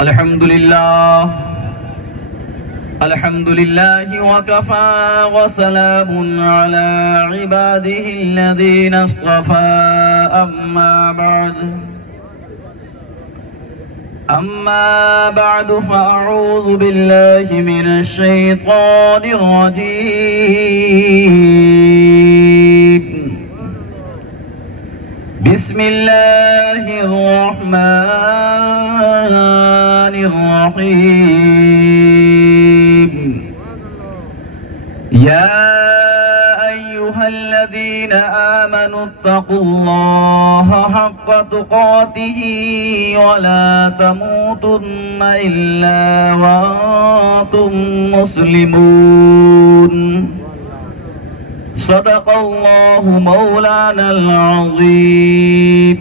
الحمد لله وكفى وسلام على عباده الذين اصطفى أما بعد فأعوذ بالله من الشيطان الرجيم. بسم الله الرحمن الرحيم. يا أيها الذين آمنوا اتقوا الله حق تقاته ولا تموتن إلا وأنتم مسلمون. صدق الله مولانا العظيم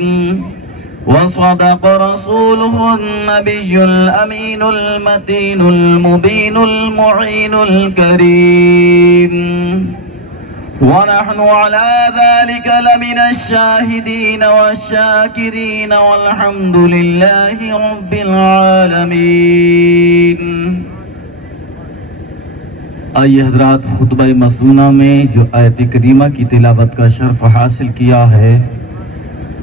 وصدق رسوله النبي الأمين المتين المبين المعين الكريم، ونحن على ذلك لمن الشاهدين والشاكرين والحمد لله رب العالمين. آئیے حضرات، خطبہ مسنونہ میں جو آیت کریمہ کی تلاوت کا شرف حاصل کیا ہے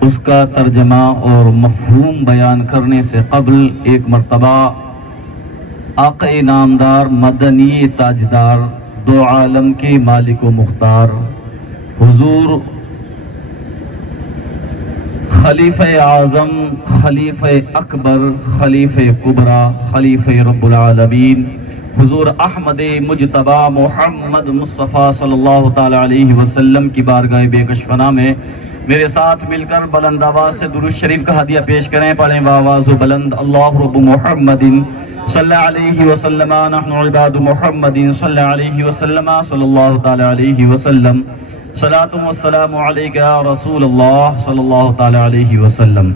اس کا ترجمہ اور مفہوم بیان کرنے سے قبل ایک مرتبہ آقا نامدار مدنی تاجدار دو عالم کے مالک و مختار حضور خلیفہ اعظم، خلیفہ اکبر، خلیفہ کبریٰ، خلیفہ رب العالمین حضور احمد مجتبی محمد مصطفیٰ صلی اللہ تعالی علیہ وسلم کی بارگاہ بے کشفنا میں میرے ساتھ مل کر بلند آواز سے درود شریف کا ہدیہ پیش کریں. پڑھیں بآواز بلند: اللہ رب محمد صلی علیہ وسلم، نحن عباد محمد صلی علیہ وسلم، صلی اللہ تعالی علیہ وسلم، صلاۃ و السلام علیک یا رسول اللہ صلی اللہ تعالی علیہ وسلم.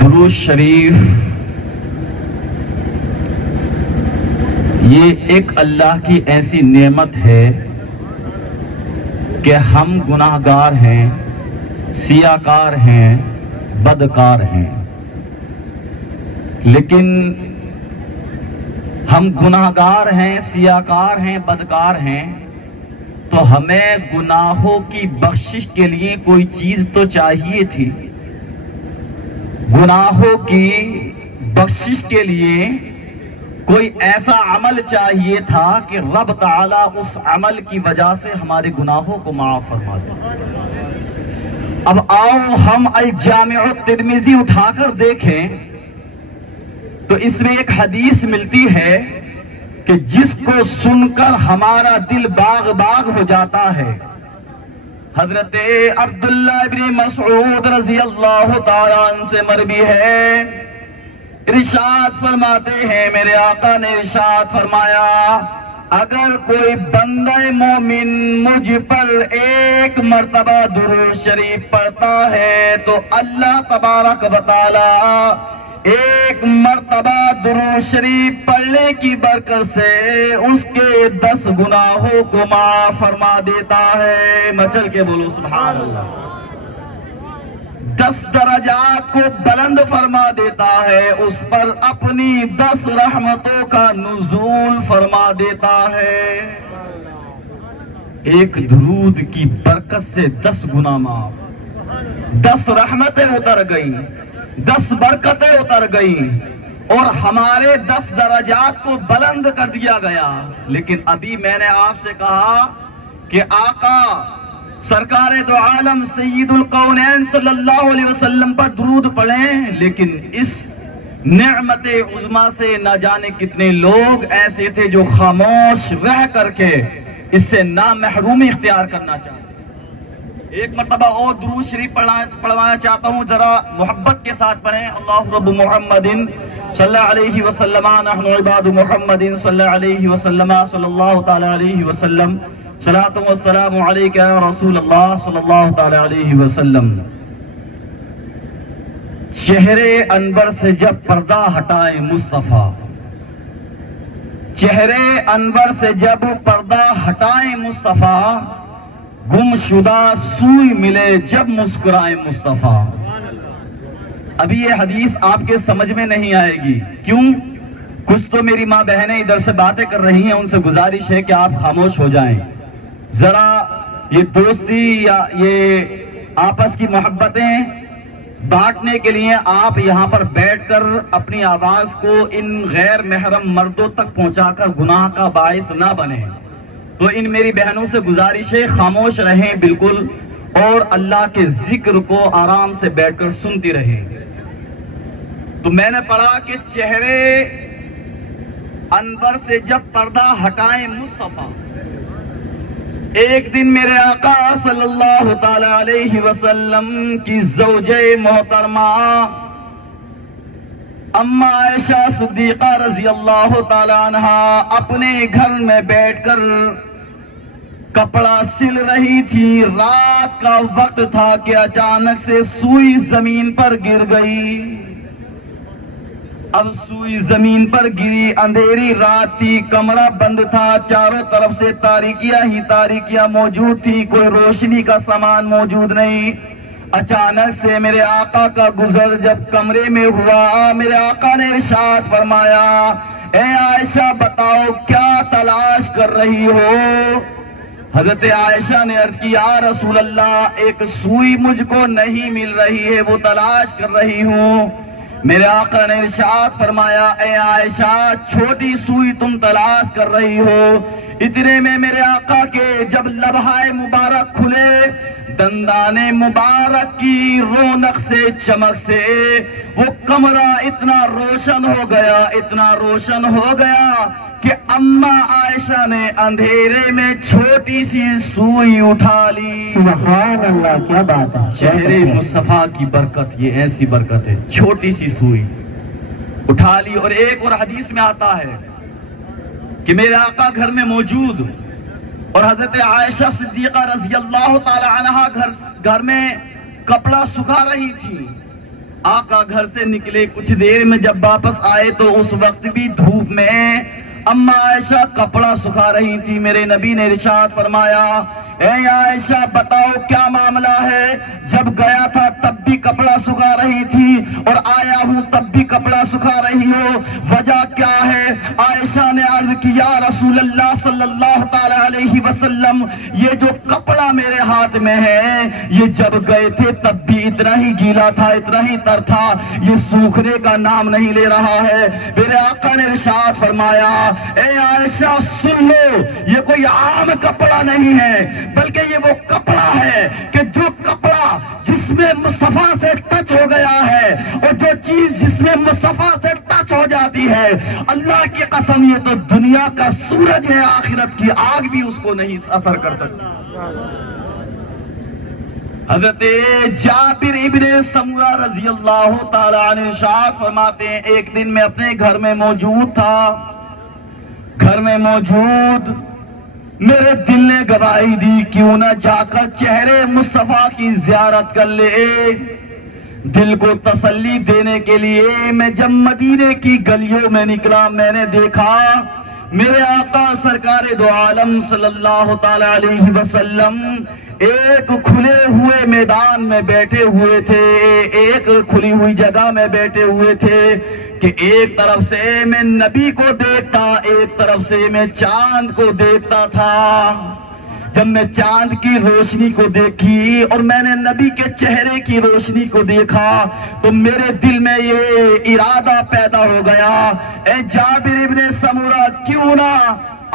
درود شریف یہ ایک اللہ کی ایسی نعمت ہے کہ ہم گناہگار ہیں، سیاکار ہیں، بدکار ہیں، لیکن ہم گناہگار ہیں، سیاکار ہیں، بدکار ہیں تو ہمیں گناہوں کی بخشش کے لیے کوئی چیز تو چاہیے تھی. گناہوں کی بخشش کے لیے کوئی ایسا عمل چاہیے تھا کہ رب تعالیٰ اس عمل کی وجہ سے ہمارے گناہوں کو معاف فرما دے. اب آؤ ہم الجامع الترمذی اٹھا کر دیکھیں تو اس میں ایک حدیث ملتی ہے کہ جس کو سن کر ہمارا دل باغ باغ ہو جاتا ہے. حضرت عبداللہ ابن مسعود رضی اللہ تعالیٰ عنہ سے مروی ہے، ارشاد فرماتے ہیں میرے آقا نے ارشاد فرمایا، اگر کوئی بندہ مومن مجھ پر ایک مرتبہ درود شریف پڑھتا ہے تو اللہ تبارک و تعالی ایک مرتبہ درود شریف پڑھنے کی برکت سے اس کے 10 گناہوں کو معاف فرما دیتا ہے. مچل کے بولو سبحان اللہ. 10 درجات کو بلند فرما دیتا ہے، اس پر اپنی 10 رحمتوں کا نزول فرما دیتا ہے. ایک درود کی برکت سے 10 گناہ معاف، 10 رحمتیں اتر گئیں، 10 برکتیں اتر گئیں اور ہمارے 10 درجات کو بلند کر دیا گیا. لیکن ابھی میں نے آپ سے کہا کہ آقا سرکار دو عالم سید القونین صلی اللہ علیہ وسلم پر درود پڑھیں، لیکن اس نعمت عظمیٰ سے نہ جانے کتنے لوگ ایسے تھے جو خاموش رہ کر کے اس سے نامحرومی اختیار کرنا چاہتے. ایک مرتبہ اور درود شریف پڑھوانا چاہتا ہوں، ذرا محبت کے ساتھ پڑھیں. اللہ رب محمد صلی علیہ وسلم، نحن عباد محمد صلی علیہ وسلم، صلی اللہ تعالی علیہ وسلم، صلاۃ و السلام علیک یا رسول اللہ صلی اللہ تعالی علیہ وسلم. چہرے انور سے جب پردہ ہٹائیں مصطفیٰ، چہرے انور سے جب پردہ ہٹائیں مصطفیٰ، گمشدہ سوئی ملے جب مسکرائے مصطفیٰ. ابھی یہ حدیث آپ کے سمجھ میں نہیں آئے گی. کیوں؟ کچھ تو میری ماں بہنیں ادھر سے باتیں کر رہی ہیں، ان سے گزارش ہے کہ آپ خاموش ہو جائیں. ذرا یہ دوستی یا یہ آپس کی محبتیں بانٹنے کے لیے آپ یہاں پر بیٹھ کر اپنی آواز کو ان غیر محرم مردوں تک پہنچا کر گناہ کا باعث نہ بنے. تو ان میری بہنوں سے گزارش ہے خاموش رہیں بالکل، اور اللہ کے ذکر کو آرام سے بیٹھ کر سنتی رہیں. تو میں نے پڑھا کہ چہرے انور سے جب پردہ ہٹائیں مصطفیٰ. ایک دن میرے آقا صلی اللہ تعالی علیہ وسلم کی زوجہ محترمہ اما عائشہ صدیقہ رضی اللہ تعالی عنہا اپنے گھر میں بیٹھ کر کپڑا سل رہی تھی. رات کا وقت تھا کہ اچانک سے سوئی زمین پر گر گئی. اب سوئی زمین پر گری، اندھیری رات تھی، کمرہ بند تھا، چاروں طرف سے تاریکیاں ہی تاریکیاں موجود تھی، کوئی روشنی کا سامان موجود نہیں. اچانک سے میرے آقا کا گزر جب کمرے میں ہوا، میرے آقا نے ارشاد فرمایا، اے عائشہ بتاؤ کیا تلاش کر رہی ہو؟ حضرت عائشہ نے عرض کی، یا رسول اللہ ایک سوئی مجھ کو نہیں مل رہی ہے، وہ تلاش کر رہی ہوں. میرے آقا نے ارشاد فرمایا، اے عائشہ چھوٹی سوئی تم تلاش کر رہی ہو. اتنے میں میرے آقا کے جب لبہائے مبارک کھلے، دندان مبارک کی رونق سے چمک سے وہ کمرہ اتنا روشن ہو گیا، اتنا روشن ہو گیا کہ اماں عائشہ نے اندھیرے میں چھوٹی سی سوئی اٹھا لی. سبحان اللہ، کیا بات ہے. چہرے مصطفیٰ کی برکت، یہ ایسی برکت ہے. چھوٹی سی سوئی اٹھا لی. اور ایک اور حدیث میں آتا ہے کہ میرے آقا گھر میں موجود اور حضرت عائشہ صدیقہ رضی اللہ تعالی عنہا گھر میں کپڑا سکھا رہی تھی. آقا گھر سے نکلے، کچھ دیر میں جب واپس آئے تو اس وقت بھی دھوپ میں اما عائشہ کپڑا سکھا رہی تھی. میرے نبی نے ارشاد فرمایا، اے عائشہ بتاؤ کیا معاملہ ہے؟ جب گیا تھا تب بھی کپڑا سکھا رہی تھی اور آیا ہوں تب بھی کپڑا سکھا رہی ہو، وجہ کیا ہے؟ عائشہ نے عرض کی، یا رسول اللہ صلی اللہ تعالی علیہ وسلم یہ جو کپڑا میرے ہاتھ میں ہے یہ جب گئے تھے تب بھی اتنا ہی گیلا تھا، اتنا ہی تر تھا، یہ سوکھنے کا نام نہیں لے رہا ہے. میرے آقا نے ارشاد فرمایا، اے عائشہ سن لو، یہ کوئی عام کپڑا نہیں ہے بلکہ یہ وہ کپڑا ہے کہ جو کپڑا جس میں مصطفیٰ سے ٹچ ہو گیا ہے، اور جو چیز جس میں مصطفیٰ سے ٹچ ہو جاتی ہے، اللہ کی قسم یہ تو دنیا کا سورج ہے، آخرت کی آگ بھی اس کو نہیں اثر کر سکتی. حضرت جابر ابن سمورہ رضی اللہ تعالی عنہ ارشاد فرماتے ہیں، ایک دن میں اپنے گھر میں موجود تھا. گھر میں موجود میرے دل نے گواہی دی کیوں نہ جا کر چہرے مصطفیٰ کی زیارت کر لے. دل کو تسلی دینے کے لیے میں جب مدینے کی گلیوں میں نکلا، میں نے دیکھا میرے آقا سرکار دو عالم صلی اللہ تعالی علیہ وسلم ایک کھلے ہوئے میدان میں بیٹھے ہوئے تھے، ایک کھلی ہوئی جگہ میں بیٹھے ہوئے تھے کہ ایک طرف سے میں نبی کو دیکھتا، ایک طرف سے میں چاند کو دیکھتا تھا. جب میں چاند کی روشنی کو دیکھی اور میں نے نبی کے چہرے کی روشنی کو دیکھا تو میرے دل میں یہ ارادہ پیدا ہو گیا، اے جابر ابن سمورہ کیوں نہ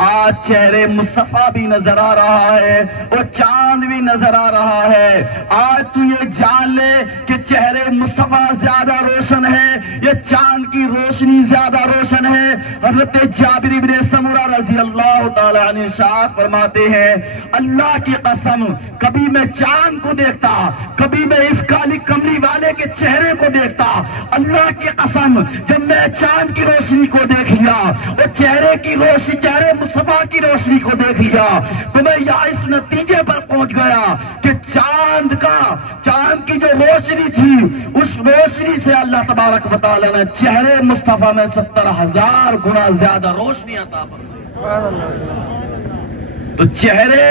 آج چہرے مصطفیٰ بھی نظر آ رہا ہے اور چاند بھی نظر آ رہا ہے، آج تو یہ جان لے کہ چہرے مصطفیٰ زیادہ روشن ہے یا چاند کی روشنی زیادہ روشن ہے. حضرت جابر ابن سمورہ رضی اللہ تعالی عنہ ارشاد فرماتے ہیں، اللہ کی قسم کبھی میں چاند کو دیکھتا، کبھی میں اس کالی کملی والے کے چہرے کو دیکھتا. اللہ کی قسم جب میں چاند کی روشنی کو دیکھ لیا اور چہرے کی روشنی، چہرے مصطفیٰ کی روشنی کو دیکھ لیا تو میں یہاں اس نتیجے پر پہنچ گیا کہ چاند کی جو روشنی تھی اس روشنی سے اللہ تبارک و تعالی نے چہرے مصطفیٰ میں 70,000 گنا زیادہ روشنی عطا فرمائی. تو چہرے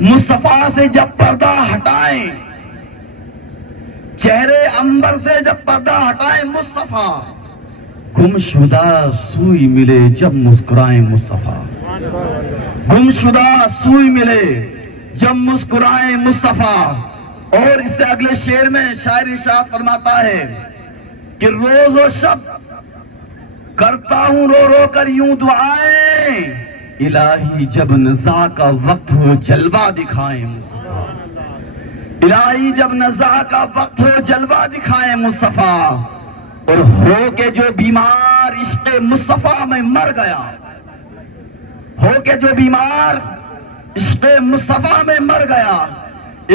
مصطفیٰ سے جب پردہ ہٹائیں، چہرے عنبر سے جب پردہ ہٹائیں مصطفیٰ، گمشدہ سوئی ملے جب مسکرائیں مصطفیٰ، گمشدہ سوئی ملے جب مسکرائیں مصطفیٰ۔ اور اس سے اگلے شعر میں شاعر ارشاد فرماتا ہے کہ روز و شب کرتا ہوں رو رو کر یوں دعائیں، الہی جب نزاع کا وقت ہو جلوہ دکھائیں مصطفیٰ، الہی جب نزاع کا وقت ہو جلوہ دکھائیں مصطفیٰ۔ اور ہو کے جو بیمار عشق مصطفیٰ میں مر گیا، ہو کے جو بیمار عشق مصطفیٰ میں مر گیا۔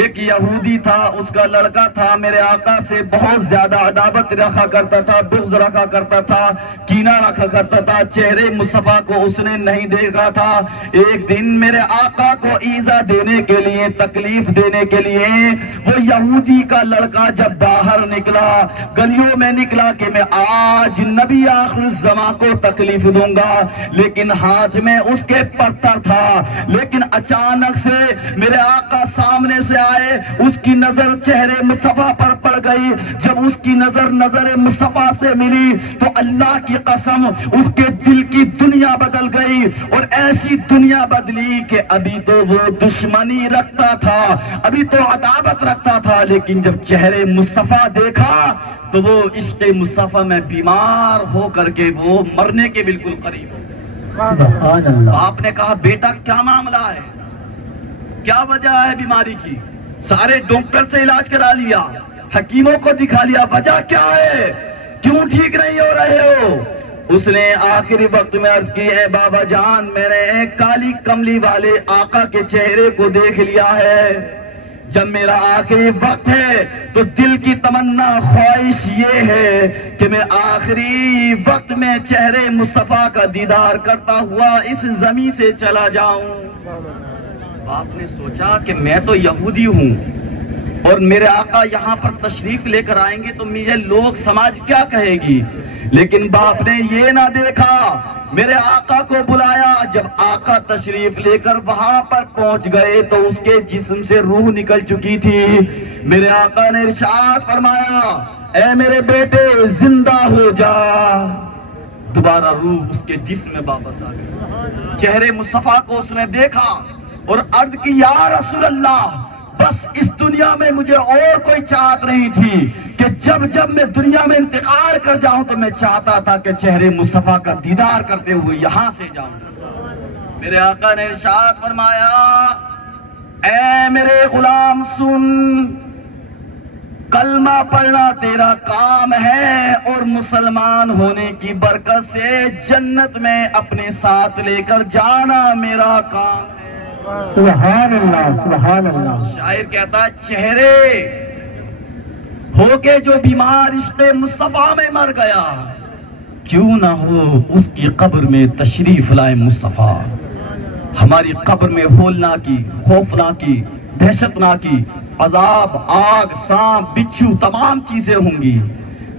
ایک یہودی تھا، اس کا لڑکا تھا، میرے آقا سے بہت زیادہ عداوت رکھا کرتا تھا، بغض رکھا کرتا تھا، کینہ رکھا کرتا تھا، چہرے مصطفیٰ کو اس نے نہیں دیکھا تھا۔ ایک دن میرے آقا کو ایذا دینے کے لیے، تکلیف دینے کے لیے، وہ یہودی کا لڑکا جب باہر نکلا، گلیوں میں نکلا کہ میں آج نبی آخر الزماں کو تکلیف دوں گا، لیکن ہاتھ میں اس کے پتھر تھا۔ لیکن اچانک سے میرے آقا سامنے سے آئے، اس کی نظر چہرے مصطفیٰ پر پڑ گئی۔ جب اس کی نظر مصطفیٰ سے ملی تو اللہ کی قسم اس کے دل کی دنیا بدل گئی، اور ایسی دنیا بدلی کہ ابھی تو وہ دشمنی رکھتا تھا، ابھی تو عداوت رکھتا تھا، لیکن جب چہرے مصطفیٰ دیکھا تو وہ عشق مصطفیٰ میں بیمار ہو کر کے وہ مرنے کے بالکل قریب۔ سبحان اللہ۔ آپ نے کہا بیٹا کیا معاملہ ہے، کیا وجہ ہے بیماری کی؟ سارے ڈاکٹر سے علاج کرا لیا، حکیموں کو دکھا لیا، وجہ کیا ہے، کیوں ٹھیک نہیں ہو رہے ہو؟ اس نے آخری وقت میں عرض کی، اے بابا جان، میں نے ایک کالی کملی والے آقا کے چہرے کو دیکھ لیا ہے، جب میرا آخری وقت ہے تو دل کی تمنا خواہش یہ ہے کہ میں آخری وقت میں چہرے مصطفیٰ کا دیدار کرتا ہوا اس زمین سے چلا جاؤں۔ آپ نے سوچا کہ میں تو یہودی ہوں اور میرے آقا یہاں پر تشریف لے کر آئیں گے تو مجھے لوگ سماج کیا کہے گی، لیکن باپ نے یہ نہ دیکھا، میرے آقا کو بلایا۔ جب آقا تشریف لے کر وہاں پر پہنچ گئے تو اس کے جسم سے روح نکل چکی تھی۔ میرے آقا نے ارشاد فرمایا، اے میرے بیٹے زندہ ہو جا۔ دوبارہ روح اس کے جسم میں واپس آ گئی۔ چہرے مصطفیٰ کو اس نے دیکھا اور عرض کی، یا رسول اللہ، بس اس دنیا میں مجھے اور کوئی چاہت نہیں تھی کہ جب میں دنیا میں انتقال کر جاؤں تو میں چاہتا تھا کہ چہرے مصطفیٰ کا دیدار کرتے ہوئے یہاں سے جاؤں۔ میرے آقا نے ارشاد فرمایا، اے میرے غلام سن، کلمہ پڑھنا تیرا کام ہے اور مسلمان ہونے کی برکت سے جنت میں اپنے ساتھ لے کر جانا میرا کام ہے۔ سبحان اللہ، سبحان اللہ۔ شاعر کہتا ہے، چہرے ہو کے جو بیمار عشق مصطفیٰ میں مر گیا، کیوں نہ ہو اس کی قبر میں تشریف لائے مصطفیٰ۔ ہماری قبر میں ہولناکی، خوفناکی، دہشتناکی، عذاب، آگ، سانپ، بچھو، تمام چیزیں ہوں گی،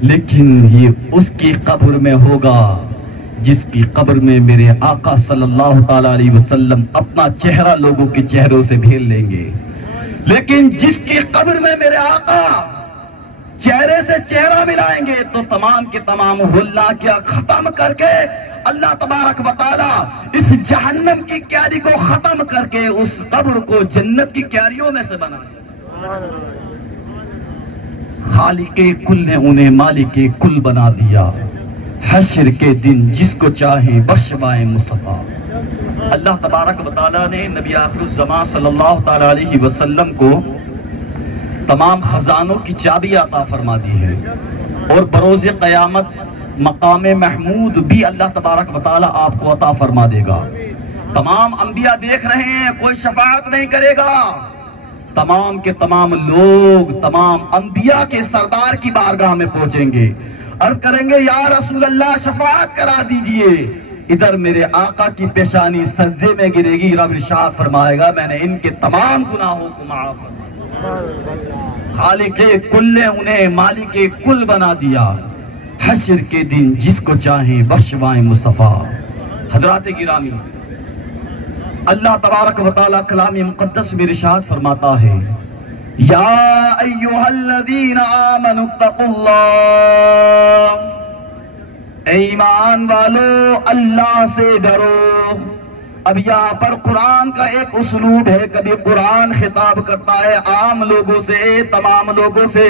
لیکن یہ اس کی قبر میں ہوگا جس کی قبر میں میرے آقا صلی اللہ تعالیٰ علیہ وسلم اپنا چہرہ لوگوں کے چہروں سے بھیل لیں گے۔ لیکن جس کی قبر میں میرے آقا چہرے سے چہرہ ملائیں گے تو تمام کے تمام ہولناکیاں ختم کر کے اللہ تبارک و تعالیٰ اس جہنم کی کیاری کو ختم کر کے اس قبر کو جنت کی کیاریوں میں سے بنا دیا۔ خالق کل نے انہیں مالک کل بنا دیا، حشر کے دن جس کو چاہیں بخشوائیں مصطفیٰ۔ اللہ تبارک و تعالیٰ نے نبی آخر الزماں صلی اللہ تعالیٰ علیہ وسلم کو تمام خزانوں کی چابی عطا فرما دی ہے، اور بروز قیامت مقام محمود بھی اللہ تبارک و تعالیٰ آپ کو عطا فرما دے گا۔ تمام انبیاء دیکھ رہے ہیں، کوئی شفاعت نہیں کرے گا، تمام کے تمام لوگ تمام انبیاء کے سردار کی بارگاہ میں پہنچیں گے، عرض کریں گے، یا رسول اللہ شفاعت کرا دیجئے۔ ادھر میرے آقا کی پیشانی سجدے میں گرے گی، رب ارشاد فرمائے گا، میں نے ان کے تمام گناہوں کو معاف فرمایا۔ خالق کل نے انہیں مالک کل بنا دیا، حشر کے دن جس کو چاہیں بخشوائیں مصطفیٰ۔ حضرات گرامی، اللہ تبارک و تعالیٰ کلام مقدس میں ارشاد فرماتا ہے یا ایھا الذین آمنوا اتقوا اللہ، اے ایمان والو اللہ سے ڈرو۔ اب یہاں پر قرآن کا ایک اسلوب ہے، کبھی قرآن خطاب کرتا ہے عام لوگوں سے، تمام لوگوں سے،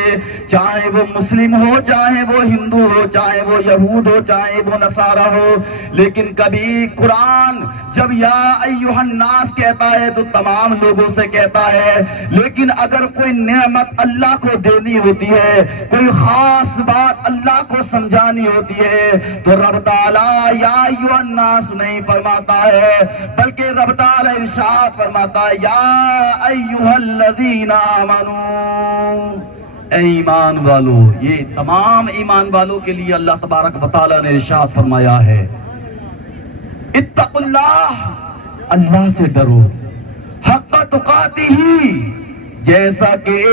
چاہے وہ مسلم ہو، چاہے وہ ہندو ہو، چاہے وہ یہود ہو، چاہے وہ نصارہ ہو، لیکن کبھی قرآن جب یا ایھا الناس کہتا ہے تو تمام لوگوں سے کہتا ہے۔ لیکن اگر کوئی نعمت اللہ کو دینی ہوتی ہے، کوئی خاص بات اللہ کو سمجھانی ہوتی ہے، تو رب تعالیٰ یا ایھا الناس نہیں فرماتا ہے، بلکہ رب تعالیٰ ارشاد فرماتا ہے یا ایھا الذین آمنوا، اے ایمان والو۔ یہ تمام ایمان والوں کے لیے اللہ تبارک و تعالیٰ نے ارشاد فرمایا ہے اتقوا اللہ، اللہ سے ڈرو، حق تقاتہ، جیسا کہ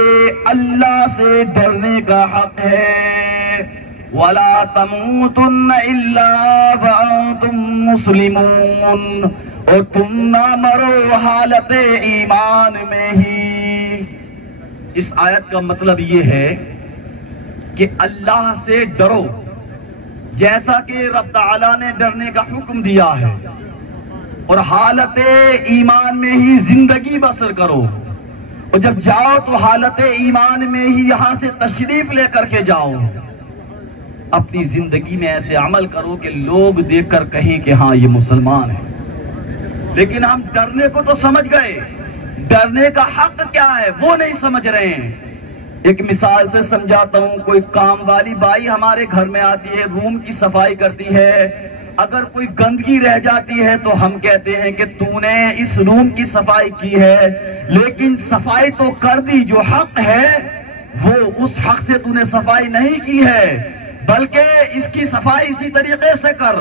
اللہ سے ڈرنے کا حق ہے، وَلَا تَمُوتُنَّ إِلَّا وَأَنْتُمْ مُسْلِمُونَ، اور تم نہ مرو حالت ایمان میں ہی۔ اس آیت کا مطلب یہ ہے کہ اللہ سے ڈرو جیسا کہ رب تعالیٰ نے ڈرنے کا حکم دیا ہے، اور حالت ایمان میں ہی زندگی بسر کرو، اور جب جاؤ تو حالت ایمان میں ہی یہاں سے تشریف لے کر کے جاؤ۔ اپنی زندگی میں ایسے عمل کرو کہ لوگ دیکھ کر کہیں کہ ہاں یہ مسلمان ہے۔ لیکن ہم ڈرنے کو تو سمجھ گئے، ڈرنے کا حق کیا ہے وہ نہیں سمجھ رہے ہیں۔ ایک مثال سے سمجھاتا ہوں، کوئی کام والی بائی ہمارے گھر میں آتی ہے، روم کی صفائی کرتی ہے، اگر کوئی گندگی رہ جاتی ہے تو ہم کہتے ہیں کہ تو نے اس روم کی صفائی کی ہے، لیکن صفائی تو کر دی، جو حق ہے وہ اس حق سے تو نے صفائی نہیں کی ہے، بلکہ اس کی صفائی اسی طریقے سے کر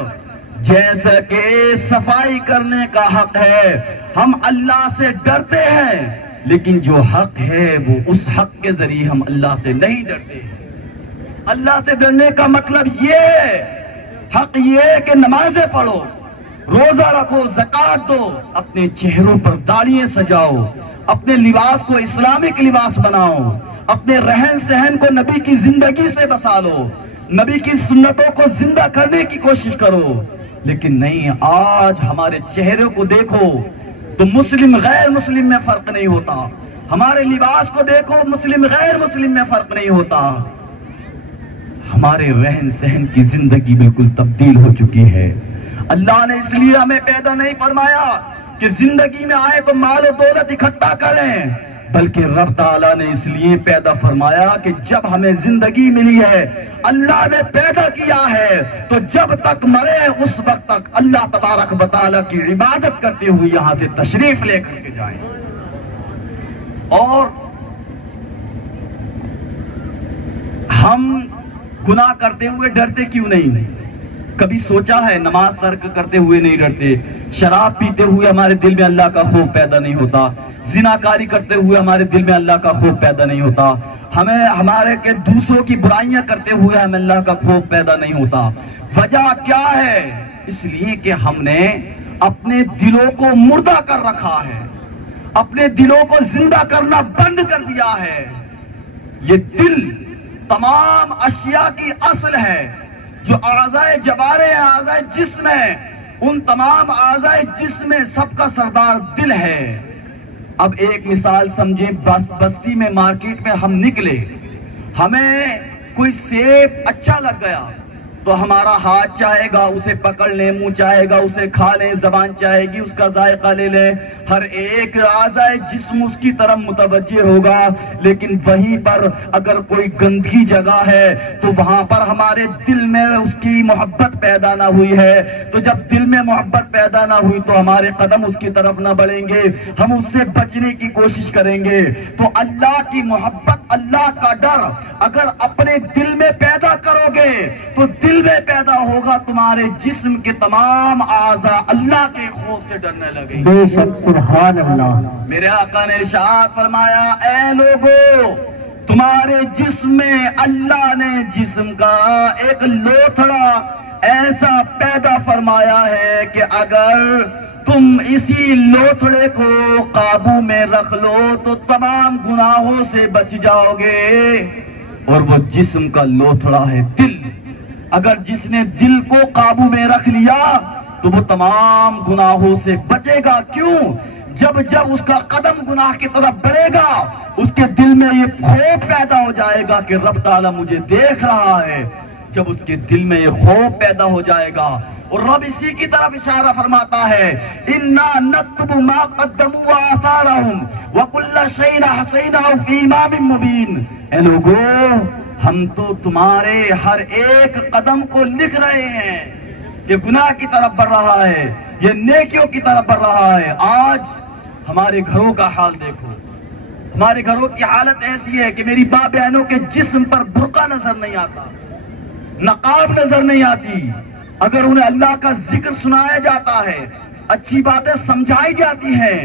جیسا کہ صفائی کرنے کا حق ہے۔ ہم اللہ سے ڈرتے ہیں، لیکن جو حق ہے وہ اس حق کے ذریعے ہم اللہ سے نہیں ڈرتے۔ اللہ سے ڈرنے کا مطلب یہ ہے، حق یہ ہے کہ نمازیں پڑھو، روزہ رکھو، زکوٰۃ دو، اپنے چہروں پر داڑھیاں سجاؤ، اپنے لباس کو اسلامک لباس بناؤ، اپنے رہن سہن کو نبی کی زندگی سے بسا لو، نبی کی سنتوں کو زندہ کرنے کی کوشش کرو۔ لیکن نہیں، آج ہمارے چہرے کو دیکھو تو مسلم غیر مسلم میں فرق نہیں ہوتا، ہمارے لباس کو دیکھو مسلم غیر مسلم میں فرق نہیں ہوتا، ہمارے رہن سہن کی زندگی بالکل تبدیل ہو چکی ہے۔ اللہ نے اس لیے ہمیں پیدا نہیں فرمایا کہ زندگی میں آئے تو مال و دولت اکٹھا کریں، بلکہ رب تعالیٰ نے اس لیے پیدا فرمایا کہ جب ہمیں زندگی ملی ہے، اللہ نے پیدا کیا ہے، تو جب تک مرے اس وقت تک اللہ تبارک و تعالیٰ کی عبادت کرتے ہوئے یہاں سے تشریف لے کر کے جائیں۔ اور ہم گناہ کرتے ہوئے ڈرتے کیوں نہیں؟ کبھی سوچا ہے نماز ترک کرتے ہوئے نہیں ڈرتے، شراب پیتے ہوئے ہمارے دل میں اللہ کا خوف پیدا نہیں ہوتا، زناکاری کرتے ہوئے ہمارے دل میں اللہ کا خوف پیدا نہیں ہوتا، ہمارے کے دوسروں کی برائیاں کرتے ہوئے ہمیں اللہ کا خوف پیدا نہیں ہوتا؟ وجہ کیا ہے؟ اس لیے کہ ہم نے اپنے دلوں کو مردہ کر رکھا ہے، اپنے دلوں کو زندہ کرنا بند کر دیا ہے۔ یہ دل تمام اشیاء کی اصل ہے، جو اعضائے جوارے ہیں، اعضائے جسم ہیں، ان تمام اعضائے جسم میں سب کا سردار دل ہے۔ اب ایک مثال سمجھیں، بستی میں مارکیٹ میں ہم نکلے، ہمیں کوئی سیب اچھا لگ گیا تو ہمارا ہاتھ چاہے گا اسے پکڑ لیں، منہ چاہے گا اسے کھا لیں، زبان چاہے گی اس کا ذائقہ لے لیں، ہر ایک اعضائے جسم اس کی طرف متوجہ ہوگا۔ لیکن وہیں پر اگر کوئی گندگی جگہ ہے تو وہاں پر ہمارے دل میں اس کی محبت پیدا نہ ہوئی ہے، تو جب دل میں محبت پیدا نہ ہوئی تو ہمارے قدم اس کی طرف نہ بڑھیں گے، ہم اس سے بچنے کی کوشش کریں گے۔ تو اللہ کی محبت، اللہ کا ڈر اگر اپنے دل میں پیدا کرو گے تو دل میں پیدا ہوگا تمہارے جسم کے تمام اعضاء اللہ کے خوف سے ڈرنے لگیں۔ بے شک، سبحان اللہ۔ میرے آقا نے ارشاد فرمایا، اے لوگو، تمہارے جسم میں اللہ نے جسم کا ایک لوتھڑا ایسا پیدا فرمایا ہے کہ اگر تم اسی لوتھڑے کو قابو میں رکھ لو تو تمام گناہوں سے بچ جاؤ گے۔ اور وہ جسم کا لوتھڑا ہے دل، اگر جس نے دل کو قابو میں رکھ لیا تو وہ تمام گناہوں سے بچے گا۔ کیوں؟ جب اس کا قدم گناہ کی طرف بڑھے گا، اس کے دل میں یہ خوف پیدا ہو جائے گا کہ رب تعالیٰ مجھے دیکھ رہا ہے۔ جب اس کے دل میں یہ خوف پیدا ہو جائے گا، اور رب اسی کی طرف اشارہ فرماتا ہے اِنَّا نَكْتُبُ مَا قَدَّمُوا وَآثَارَهُمْ وَكُلَّ شَيْءٍ أَحْصَيْنَاهُ فِي إِمَامٍ مُبِينٍ۔ اے لوگو، ہم تو تمہارے ہر ایک قدم کو لکھ رہے ہیں کہ گناہ کی طرف بڑھ رہا ہے، یہ نیکیوں کی طرف بڑھ رہا ہے۔ آج ہمارے گھروں کا حال دیکھو، ہمارے گھروں کی حالت ایسی ہے کہ میری ماں بہنوں کے جسم پر برقع نظر نہیں آتا، نقاب نظر نہیں آتی۔ اگر انہیں اللہ کا ذکر سنایا جاتا ہے، اچھی باتیں سمجھائی جاتی ہیں،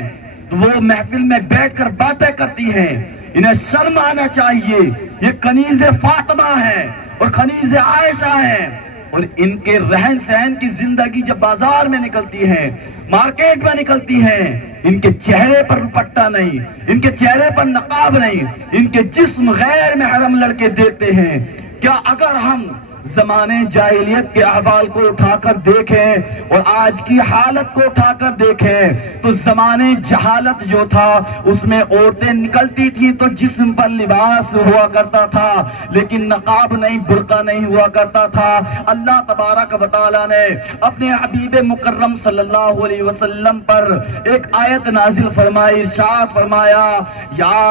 تو وہ محفل میں بیٹھ کر باتیں کرتی ہیں۔ انہیں شرم آنا چاہیے، یہ کنیز فاطمہ ہیں اور کنیز عائشہ ہیں، اور ان کے رہن سہن کی زندگی جب بازار میں نکلتی ہے، مارکیٹ میں نکلتی ہے، ان کے چہرے پر دوپٹہ نہیں، ان کے چہرے پر نقاب نہیں، ان کے جسم غیر محرم لڑکے دیکھتے ہیں۔ کیا اگر ہم زمانے جاہلیت کے احوال کو اٹھا کر دیکھیں اور آج کی حالت کو اٹھا کر دیکھیں تو زمانے جہالت جو تھا اس میں عورتیں نکلتی تھیں تو جسم پر لباس ہوا کرتا تھا، لیکن نقاب نہیں، برقع نہیں ہوا کرتا تھا۔ اللہ تبارک و تعالیٰ نے اپنے حبیب مکرم صلی اللہ علیہ وسلم پر ایک آیت نازل فرمائی، ارشاد فرمایا یا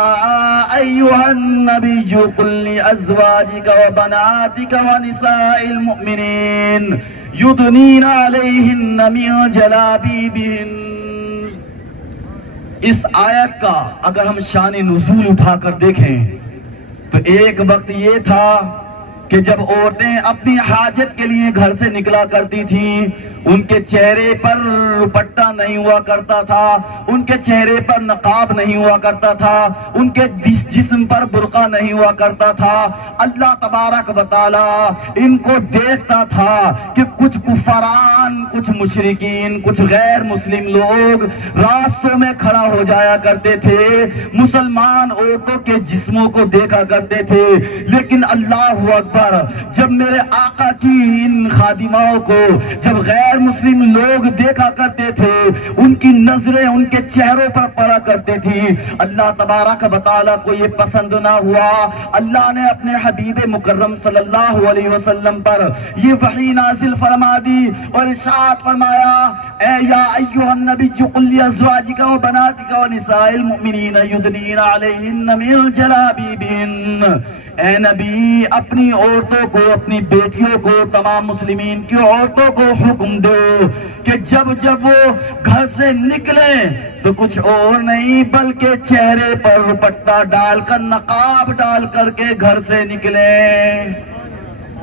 ایھا النبی قل لازواجک وبناتک ونساء المؤمنین یدنین علیہن من جلابیبہن۔ اس آیت کا اگر ہم شان نزول اٹھا کر دیکھیں تو ایک وقت یہ تھا کہ جب عورتیں اپنی حاجت کے لیے گھر سے نکلا کرتی تھیں، ان کے چہرے پر دوپٹہ نہیں ہوا کرتا تھا، ان کے چہرے پر نقاب نہیں ہوا کرتا تھا، ان کے جسم پر برقع نہیں ہوا کرتا تھا۔ اللہ تبارک و تعالیٰ ان کو دیکھتا تھا کہ کچھ کفاران، کچھ مشرکین، کچھ غیر مسلم لوگ راستوں میں کھڑا ہو جایا کرتے تھے، مسلمان عورتوں کے جسموں کو دیکھا کرتے تھے، لیکن اللہ اکبر، جب میرے آقا کی ان خادماؤں کو جب غیر مسلم لوگ دیکھا کرتے تھے، ان کی نظریں ان کے چہروں پر پڑا کرتے تھی، اللہ تبارک و تعالیٰ کو یہ پسند نہ ہوا۔ اللہ نے اپنے حبیب مکرم صلی اللہ علیہ وسلم پر یہ وحی نازل فرما دی اور ارشاد فرمایا اے یا ایھا النبی قل لازواجک وبناتک ونساء المؤمنین یدنین علیہن من جلابیبہن۔ اے نبی، اپنی عورتوں کو، اپنی بیٹیوں کو، تمام مسلمین کی عورتوں کو حکم دو کہ جب وہ گھر سے نکلیں تو کچھ اور نہیں بلکہ چہرے پر دوپٹہ ڈال کر، نقاب ڈال کر کے گھر سے نکلیں۔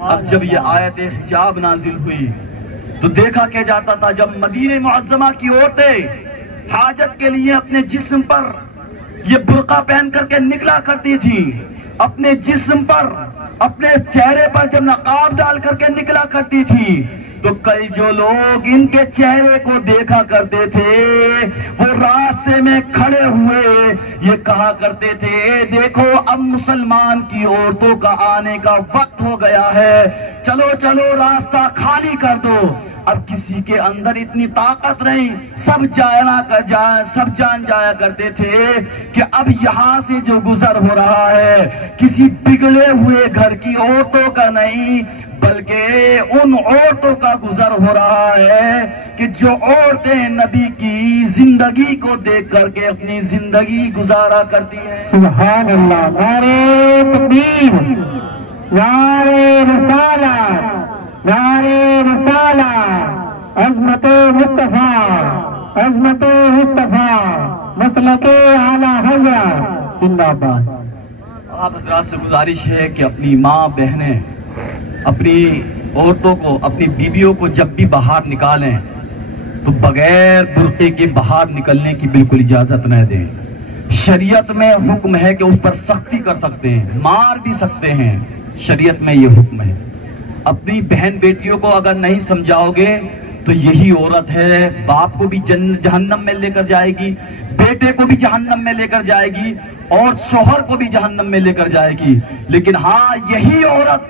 اب جب یہ آیت حجاب نازل ہوئی تو دیکھا کیا جاتا تھا، جب مدینہ معظمہ کی عورتیں حاجت کے لیے اپنے جسم پر یہ برقع پہن کر کے نکلا کرتی تھیں، اپنے جسم پر، اپنے چہرے پر جب نقاب ڈال کر کے نکلا کرتی تھی، تو کل جو لوگ ان کے چہرے کو دیکھا کرتے تھے وہ راستے میں کھڑے ہوئے یہ کہا کرتے تھے دیکھو اب مسلمان کی عورتوں کا آنے کا وقت ہو گیا ہے، چلو چلو راستہ خالی کر دو۔ اب کسی کے اندر اتنی طاقت نہیں، سب جان جایا کرتے تھے کہ اب یہاں سے جو گزر ہو رہا ہے کسی بگڑے ہوئے گھر کی عورتوں کا نہیں بلکہ ان عورتوں کا گزر ہو رہا ہے کہ جو عورتیں نبی کی زندگی کو دیکھ کر کے اپنی زندگی گزارا کرتی ہیں۔ سبحان اللہ، نعرہ تکبیر، نعرہ رسالت، نعرہ رسالت، عظمت مصطفیٰ، عظمت مصطفیٰ، مسلک اعلیٰ حضرت زندہ باد۔ آپ حضرات سے گزارش ہے کہ اپنی ماں بہنیں، اپنی عورتوں کو، اپنی بیویوں کو جب بھی باہر نکالیں تو بغیر برقعے کے باہر نکلنے کی بالکل اجازت نہ دیں۔ شریعت میں حکم ہے کہ اس پر سختی کر سکتے ہیں، مار بھی سکتے ہیں، شریعت میں یہ حکم ہے۔ اپنی بہن بیٹیوں کو اگر نہیں سمجھاؤ گے تو یہی عورت ہے باپ کو بھی جہنم میں لے کر جائے گی، بیٹے کو بھی جہنم میں لے کر جائے گی، اور شوہر کو بھی جہنم میں لے کر جائے گی۔ لیکن ہاں یہی عورت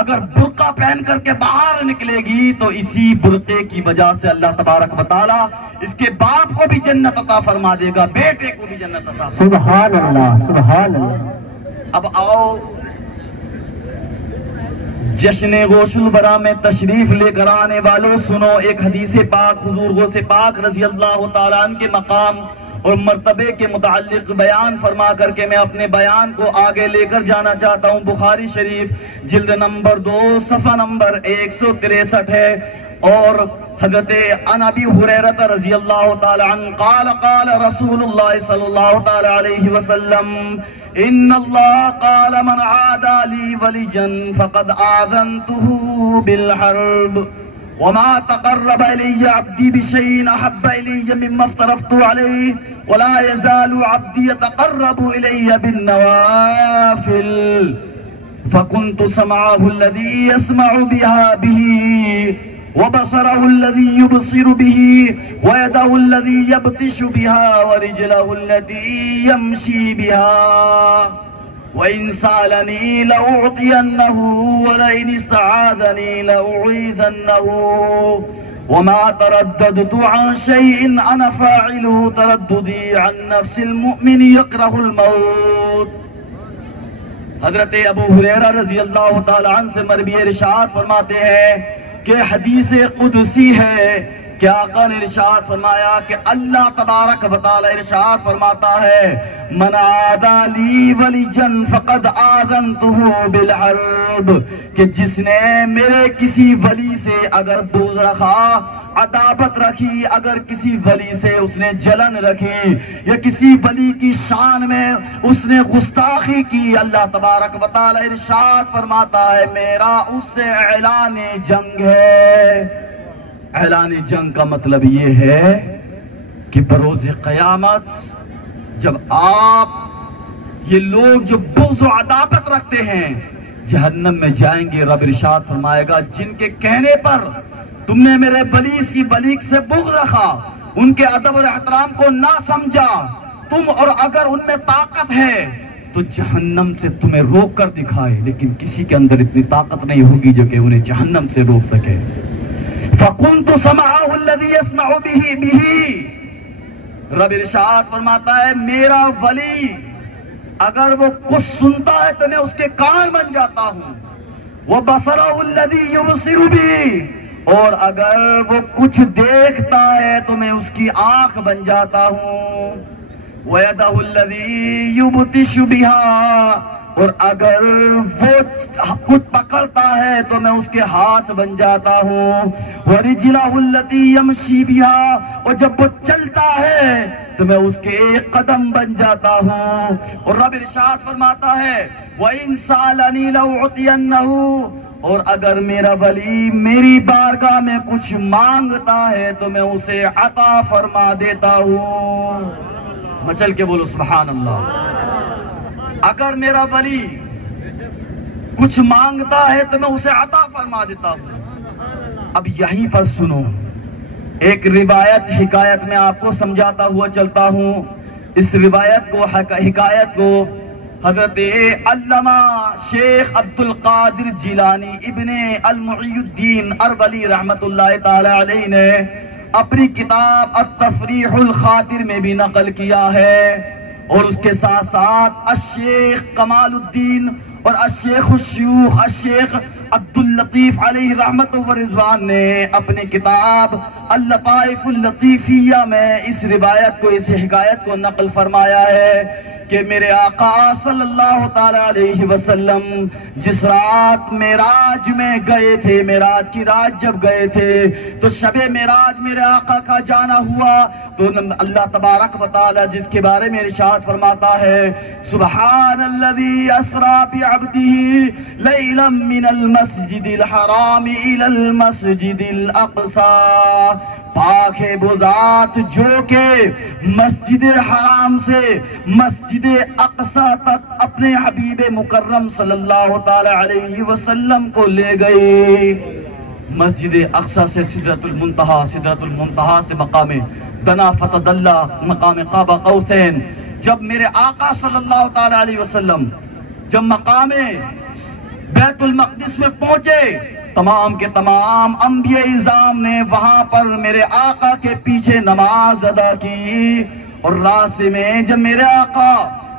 اگر برقع پہن کر کے باہر نکلے گی تو اسی برقعے کی وجہ سے اللہ تبارک و تعالیٰ اس کے باپ کو بھی جنت عطا فرما دے گا، بیٹے کو بھی جنت عطا فرما دے گا۔ سبحان اللہ، سبحان اللہ۔ اب آؤ جشن غوث الورا میں تشریف لے کر آنے والوں سنو ایک حدیث پاک حضور غوث پاک رضی اللہ تعالیٰ عنہ کے مقام اور مرتبے کے متعلق بیان فرما کر کے میں اپنے بیان کو آگے لے کر جانا چاہتا ہوں۔ بخاری شریف جلد نمبر 2 صفحہ نمبر 163 ہے، اور حضرت عن ابی ہریرہ رضی اللہ تعالی عنہ قال قال رسول اللہ صلی اللہ تعالی علیہ وسلم ان اللہ قال من عادى لي وليا فقد آذنته بالحرب وما تقرب إلي عبدي بشيء أحب إلي مما افترضت عليه ولا يزال عبدي يتقرب إلي بالنوافل فكنت سمعه الذي يسمع به وبصره الذي يبصر به ويده الذي يبطش بها ورجله التي يمشي بها وإن سألني لأعطينه ولئن استعاذني لأعيذنه وما ترددت عن شيء أنا فاعله ترددي عن نفس المؤمن يكره الموت۔ حضرت ابو ہریرہ رضی اللہ تعالی عنہ سے مروی ارشاد فرماتے ہیں کہ حدیث قدسی ہے کہ آقا نے ارشاد فرمایا کہ اللہ تبارک و تعالی ارشاد فرماتا ہے من عادى لي وليا فقد آذنته بالحرب، کہ جس نے میرے کسی ولی سے اگر بغض رکھا، عداوت رکھی، اگر کسی ولی سے اس نے جلن رکھی یا کسی ولی کی شان میں اس نے گستاخی کی، اللہ تبارک و تعالی ارشاد فرماتا ہے میرا اس سے اعلان جنگ ہے۔ اعلان جنگ کا مطلب یہ ہے کہ بروز قیامت جب آپ یہ لوگ جو بغض و عداوت رکھتے ہیں جہنم میں جائیں گے، رب ارشاد فرمائے گا جن کے کہنے پر تم نے میرے ولی سے بغض رکھا، ان کے ادب اور احترام کو نہ سمجھا تم، اور اگر ان میں طاقت ہے تو جہنم سے تمہیں روک کر دکھائے، لیکن کسی کے اندر اتنی طاقت نہیں ہوگی جو کہ انہیں جہنم سے روک سکے۔ فَكُنْتُ سَمَعَهُ الَّذِي يَسْمَعُ بِهِ، رب ارشاد فرماتا ہے میرا ولی اگر وہ کچھ سنتا ہے تو میں اس کے کان بن جاتا ہوں، وَبَصَرَهُ الَّذِي يُبْصِرُ بِهِ، اور اگر وہ کچھ دیکھتا ہے تو میں اس کی آنکھ بن جاتا ہوں، وَيَدَهُ الَّذِي يُبْطِشُ بِهَا، اور اگر وہ کچھ پکڑتا ہے تو میں اس کے ہاتھ بن جاتا ہوں، وَرِجْلَهُ الَّتِي يَمْشِي بِهَا، اور جب وہ چلتا ہے تو میں اس کے ایک قدم بن جاتا ہوں۔ اور رب ارشاد فرماتا ہے وَإِن سَأَلَنِي لَأُعْطِيَنَّهُ، اور اگر میرا ولی میری بارگاہ میں کچھ مانگتا ہے تو میں اسے عطا فرما دیتا ہوں۔ مچل کے بولو سبحان اللہ۔ اگر میرا ولی کچھ مانگتا ہے تو میں اسے عطا فرما دیتا ہوں۔ اب یہیں پر سنو ایک روایت حکایت میں آپ کو سمجھاتا ہوا چلتا ہوں۔ اس روایت کو حکایت کو حضرت علامہ شیخ عبد القادر جیلانی ابن المعی الدین اربلی رحمت اللہ تعالی علیہ نے اپنی کتاب التفریح الخاطر میں بھی نقل کیا ہے، اور اس کے ساتھ ساتھ الشیخ کمال الدین اور الشیخ الشیوخ الشیخ عبداللطیف علیہ رحمت و رضوان نے اپنی کتاب اللطائف اللطیفیہ میں اس روایت کو، اس حکایت کو نقل فرمایا ہے کہ میرے آقا صلی اللہ تعالی علیہ وسلم جس رات معراج میں گئے تھے، معراج کی رات جب گئے تھے تو شب معراج میرے آقا کا جانا ہوا، تو اللہ تبارک و تعالی جس کے بارے میں ارشاد فرماتا ہے سبحان الذی اسری بعبدہ لیلا من المسجد الحرام الی المسجد الاقصی، پاک ہے وہ ذات جو کہ مسجد حرام سے مسجد اقصی تک اپنے حبیب مکرم صلی اللہ تعالی علیہ وسلم کو لے گئے۔ مسجد اقصی سے سدرۃ المنتہا سے مقام دنا فتدلی مقام قاب قوسین، جب میرے آقا صلی اللہ تعالی علیہ وسلم جب مقام بیت المقدس میں پہنچے، تمام کے تمام انبیاء اعظام نے وہاں پر میرے آقا کے پیچھے نماز ادا کی، اور راستے میں جب میرے آقا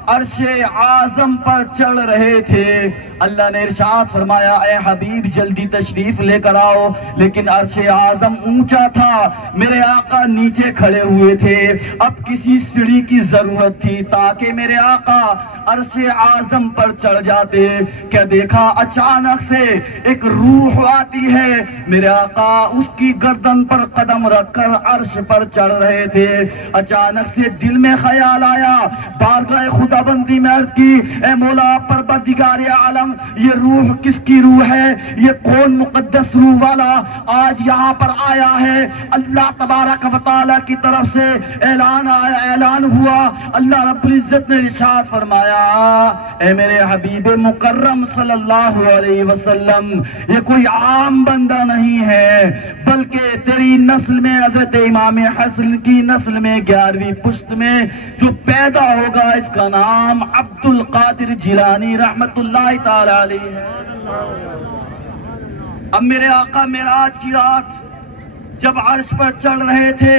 عرش اعظم پر چڑھ رہے تھے، اللہ نے ارشاد فرمایا اے حبیب جلدی تشریف لے کر آؤ، لیکن عرش اعظم اونچا تھا، میرے آقا نیچے کھڑے ہوئے تھے، اب کسی سیڑھی کی ضرورت تھی تاکہ میرے آقا عرش اعظم پر چڑھ جاتے۔ کیا دیکھا اچانک سے ایک روح آتی ہے، میرے آقا اس کی گردن پر قدم رکھ کر عرش پر چڑھ رہے تھے، اچانک سے دل میں خیال آیا، بارگاہ خدا بندی میں عرض کی اے مولا پروردگار عالم، یہ روح کس کی روح ہے؟ یہ کون مقدس روح والا آج یہاں پر آیا ہے؟ اللہ تبارک و تعالی کی طرف سے اعلان ہوا، اللہ رب العزت نے ارشاد فرمایا اے میرے حبیب مکرم صلی اللہ علیہ وسلم، یہ کوئی عام بندہ نہیں ہے، بلکہ تیری نسل میں حضرت امام حسن کی نسل میں 11ویں پشت میں جو پیدا ہوگا اس کا نام عبد القادر جیلانی رحمت اللہ تعالی علیہ ہے۔ اب میرے آقا معراج کی رات جب عرش پر چڑھ رہے تھے،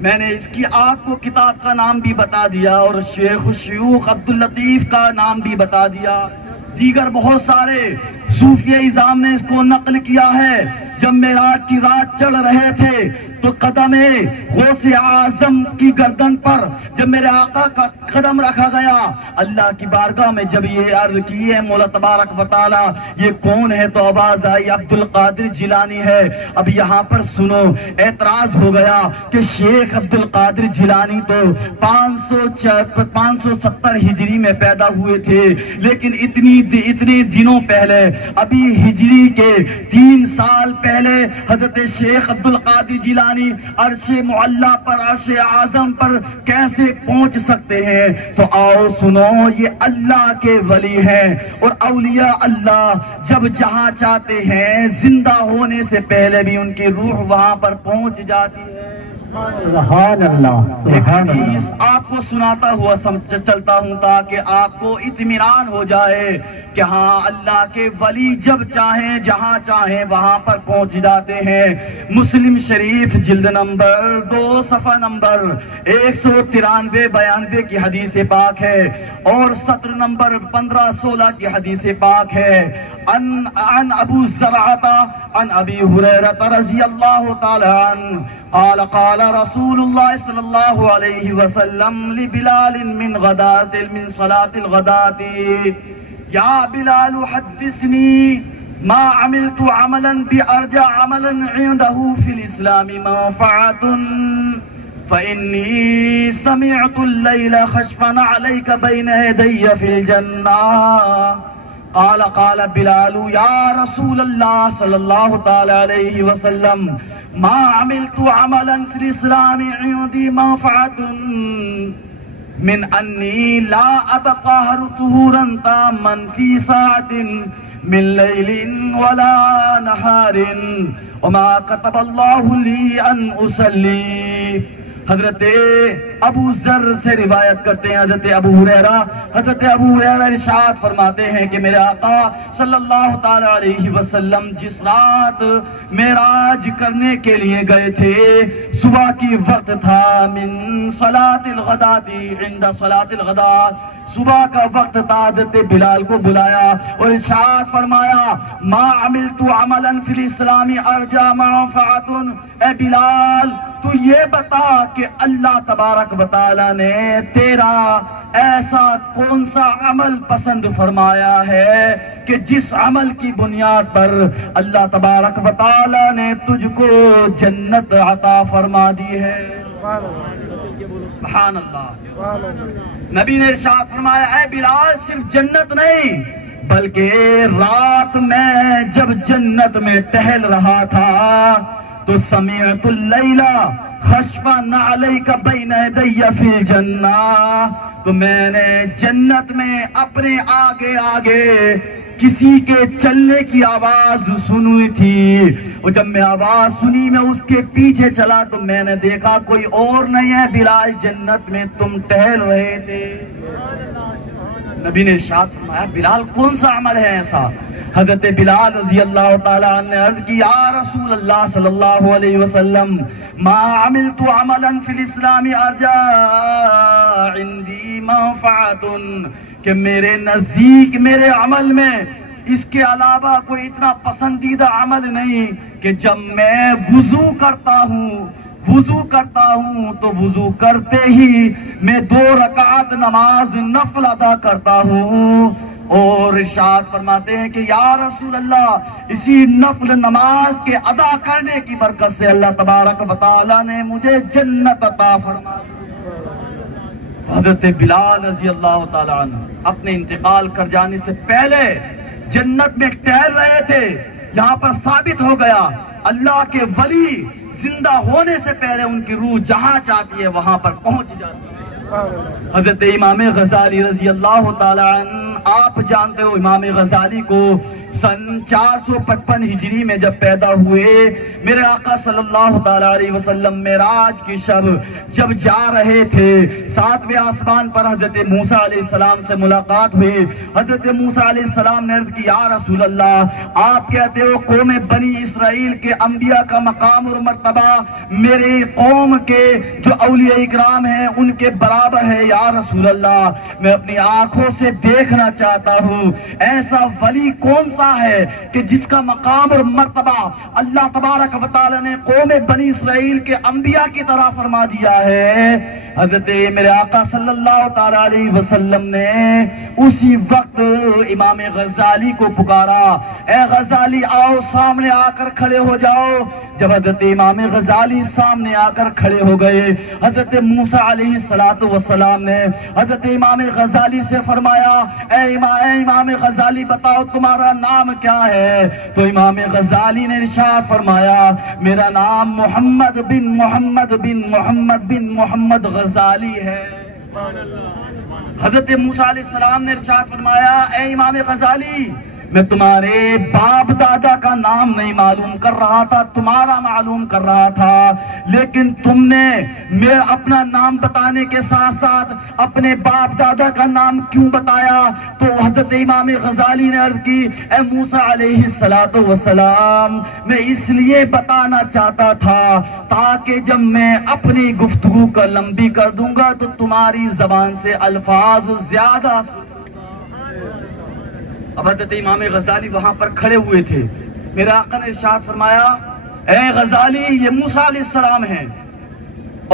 میں نے اس کی آپ کو کتاب کا نام بھی بتا دیا اور شیخ الشیوخ عبداللطیف کا نام بھی بتا دیا، دیگر بہت سارے صوفیہ اعظام نے اس کو نقل کیا ہے۔ جب معراج کی رات چڑھ رہے تھے تو قدم غوث اعظم کی گردن پر جب میرے آقا کا قدم رکھا گیا، اللہ کی بارگاہ میں جب یہ عرض کی ہے مولا تبارک و تعالی یہ کون ہے، تو آواز آئی عبد القادر جیلانی ہے۔ اب یہاں پر سنو، اعتراض ہو گیا کہ شیخ عبد القادر جیلانی تو 570 ہجری میں پیدا ہوئے تھے، لیکن اتنے دنوں پہلے ابھی ہجری کے 3 سال پہلے حضرت شیخ عبد القادر جیلانی عرش معلی پر عرش اعظم پر کیسے پہنچ سکتے ہیں؟ تو آؤ سنو، یہ اللہ کے ولی ہیں، اور اولیاء اللہ جب جہاں چاہتے ہیں زندہ ہونے سے پہلے بھی ان کی روح وہاں پر پہنچ جاتی ہے۔ سبحان اللہ، ایک حدیث آپ کو سناتا ہوا چلتا ہوں تاکہ آپ کو اطمینان ہو جائے کہ ہاں اللہ کے ولی جب چاہیں جہاں چاہیں وہاں پر پہنچ جاتے ہیں۔ مسلم شریف جلد نمبر 2 صفحہ نمبر 193-92 کی حدیث پاک ہے، اور سطر نمبر 15-16 کی حدیث پاک ہے۔ عن ابو زرعہ عن ابی ہریرہ رضی اللہ تعالی عنہ قال قال رسول اللہ صلی اللہ علیہ وسلم لبلال من صلاة الغداة یا بلال حدثنی ما عملت عملا بأرجى عملا عنده في الإسلام منفعة فإني سمعت الليل خشفا عليك بين يدي في الجنة قال بلال یا رسول اللہ صلی اللہ تعالی علیہ وسلم ما عملت عملا فی الاسلام عندي منفعة من انی لا اتطہر طہورا تاما فی ساعت من لیل ولا نہار وما کتب اللہ لی ان اصلی۔ حضرت ابو ذر سے روایت کرتے ہیں حضرت ابو ہریرہ ارشاد فرماتے ہیں کہ میرے آقا صلی اللہ تعالی علیہ وسلم جس رات معراج کرنے کے لیے گئے تھے، صبح کی وقت تھا، من صلاة الغداة عند صلاة الغداة، صبح کا وقت تھا، حضرت بلال کو بلایا اور ارشاد فرمایا ما عملت عملا فی الاسلام ارجى منفعة، اے بلال تو یہ بتا کہ اللہ تبارک و تعالی نے تیرا ایسا کون سا عمل پسند فرمایا ہے کہ جس عمل کی بنیاد پر اللہ تبارک و تعالی نے تجھ کو جنت عطا فرما دی ہے۔ سبحان اللہ۔ نبی نے ارشاد فرمایا اے بلال صرف جنت نہیں بلکہ رات میں جب جنت میں ٹہل رہا تھا تو سمعت اللیل خشفا علیک بین یدی فی الجنہ، تو میں نے جنت میں اپنے آگے کسی کے چلنے کی آواز سنی تھی، اور جب میں آواز سنی میں اس کے پیچھے چلا تو میں نے دیکھا کوئی اور نہیں ہے بلال، جنت میں تم ٹہل رہے تھے۔ نبی نے ارشاد فرمایا بلال کون سا عمل ہے ایسا؟ حضرت بلال رضی اللہ تعالیٰ عنہ نے عرض کی یا رسول اللہ صلی اللہ علیہ وسلم ما عملت عملا فی الاسلام ارجا عندی منفعت، کہ میرے نزدیک میرے عمل میں اس کے علاوہ کوئی اتنا پسندیدہ عمل نہیں کہ جب میں وضو کرتا ہوں تو وضو کرتے ہی میں 2 رکعت نماز نفل ادا کرتا ہوں، اور ارشاد فرماتے ہیں کہ یا رسول اللہ اسی نفل نماز کے ادا کرنے کی برکت سے اللہ تبارک و تعالی نے مجھے جنت عطا فرما دی۔ حضرت بلال رضی اللہ تعالیٰ عنہ اپنے انتقال کر جانے سے پہلے جنت میں ٹہل رہے تھے۔ یہاں پر ثابت ہو گیا اللہ کے ولی زندہ ہونے سے پہلے ان کی روح جہاں چاہتی ہے وہاں پر پہنچ جاتی ہے۔ حضرت امام غزالی رضی اللہ تعالیٰ عنہ، آپ جانتے ہو امام غزالی کو سن 455 ہجری میں جب پیدا ہوئے، میرے آقا صلی اللہ تعالیٰ علیہ وسلم معراج کی شب جب جا رہے تھے، 7ویں آسمان پر حضرت موسیٰ علیہ السلام سے ملاقات ہوئی۔ حضرت موسیٰ علیہ السلام نے عرض کی یا رسول اللہ آپ کہتے ہو قوم بنی اسرائیل کے انبیاء کا مقام اور مرتبہ میری قوم کے جو اولیاء اکرام ہیں ان کے برابر ہے، یا رسول اللہ میں اپنی آنکھوں سے دیکھنا چاہتا ہوں ایسا ولی کون سا ہے کہ جس کا مقام اور مرتبہ اللہ تبارک و تعالی نے قوم بنی اسرائیل کے انبیاء کی طرح فرما دیا ہے۔ حضرت میرے آقا صلی اللہ تعالی علیہ وسلم نے اسی وقت امام غزالی کو پکارا، اے غزالی آؤ سامنے آ کر کھڑے ہو جاؤ۔ جب حضرت امام غزالی سامنے آ کر کھڑے ہو گئے، حضرت موسیٰ علیہ السلام نے حضرت امام غزالی سے فرمایا اے امام غزالی بتاؤ تمہارا نام کیا ہے؟ تو امام غزالی نے ارشاد فرمایا میرا نام محمد بن محمد بن محمد بن محمد غزالی ہے۔ حضرت موسیٰ علیہ السلام نے ارشاد فرمایا اے امام غزالی میں تمہارے باپ دادا کا نام نہیں معلوم کر رہا تھا، تمہارا معلوم کر رہا تھا، لیکن تم نے میرا اپنا نام بتانے کے ساتھ ساتھ اپنے باپ دادا کا نام کیوں بتایا؟ تو حضرت امام غزالی نے عرض کی اے موسیٰ علیہ السلام میں اس لیے بتانا چاہتا تھا تاکہ جب میں اپنی گفتگو کا لمبی کر دوں گا تو تمہاری زبان سے الفاظ زیادہ اب حضرت امام غزالی وہاں پر کھڑے ہوئے تھے، میرے آقا نے ارشاد فرمایا اے غزالی یہ موسیٰ علیہ السلام ہیں،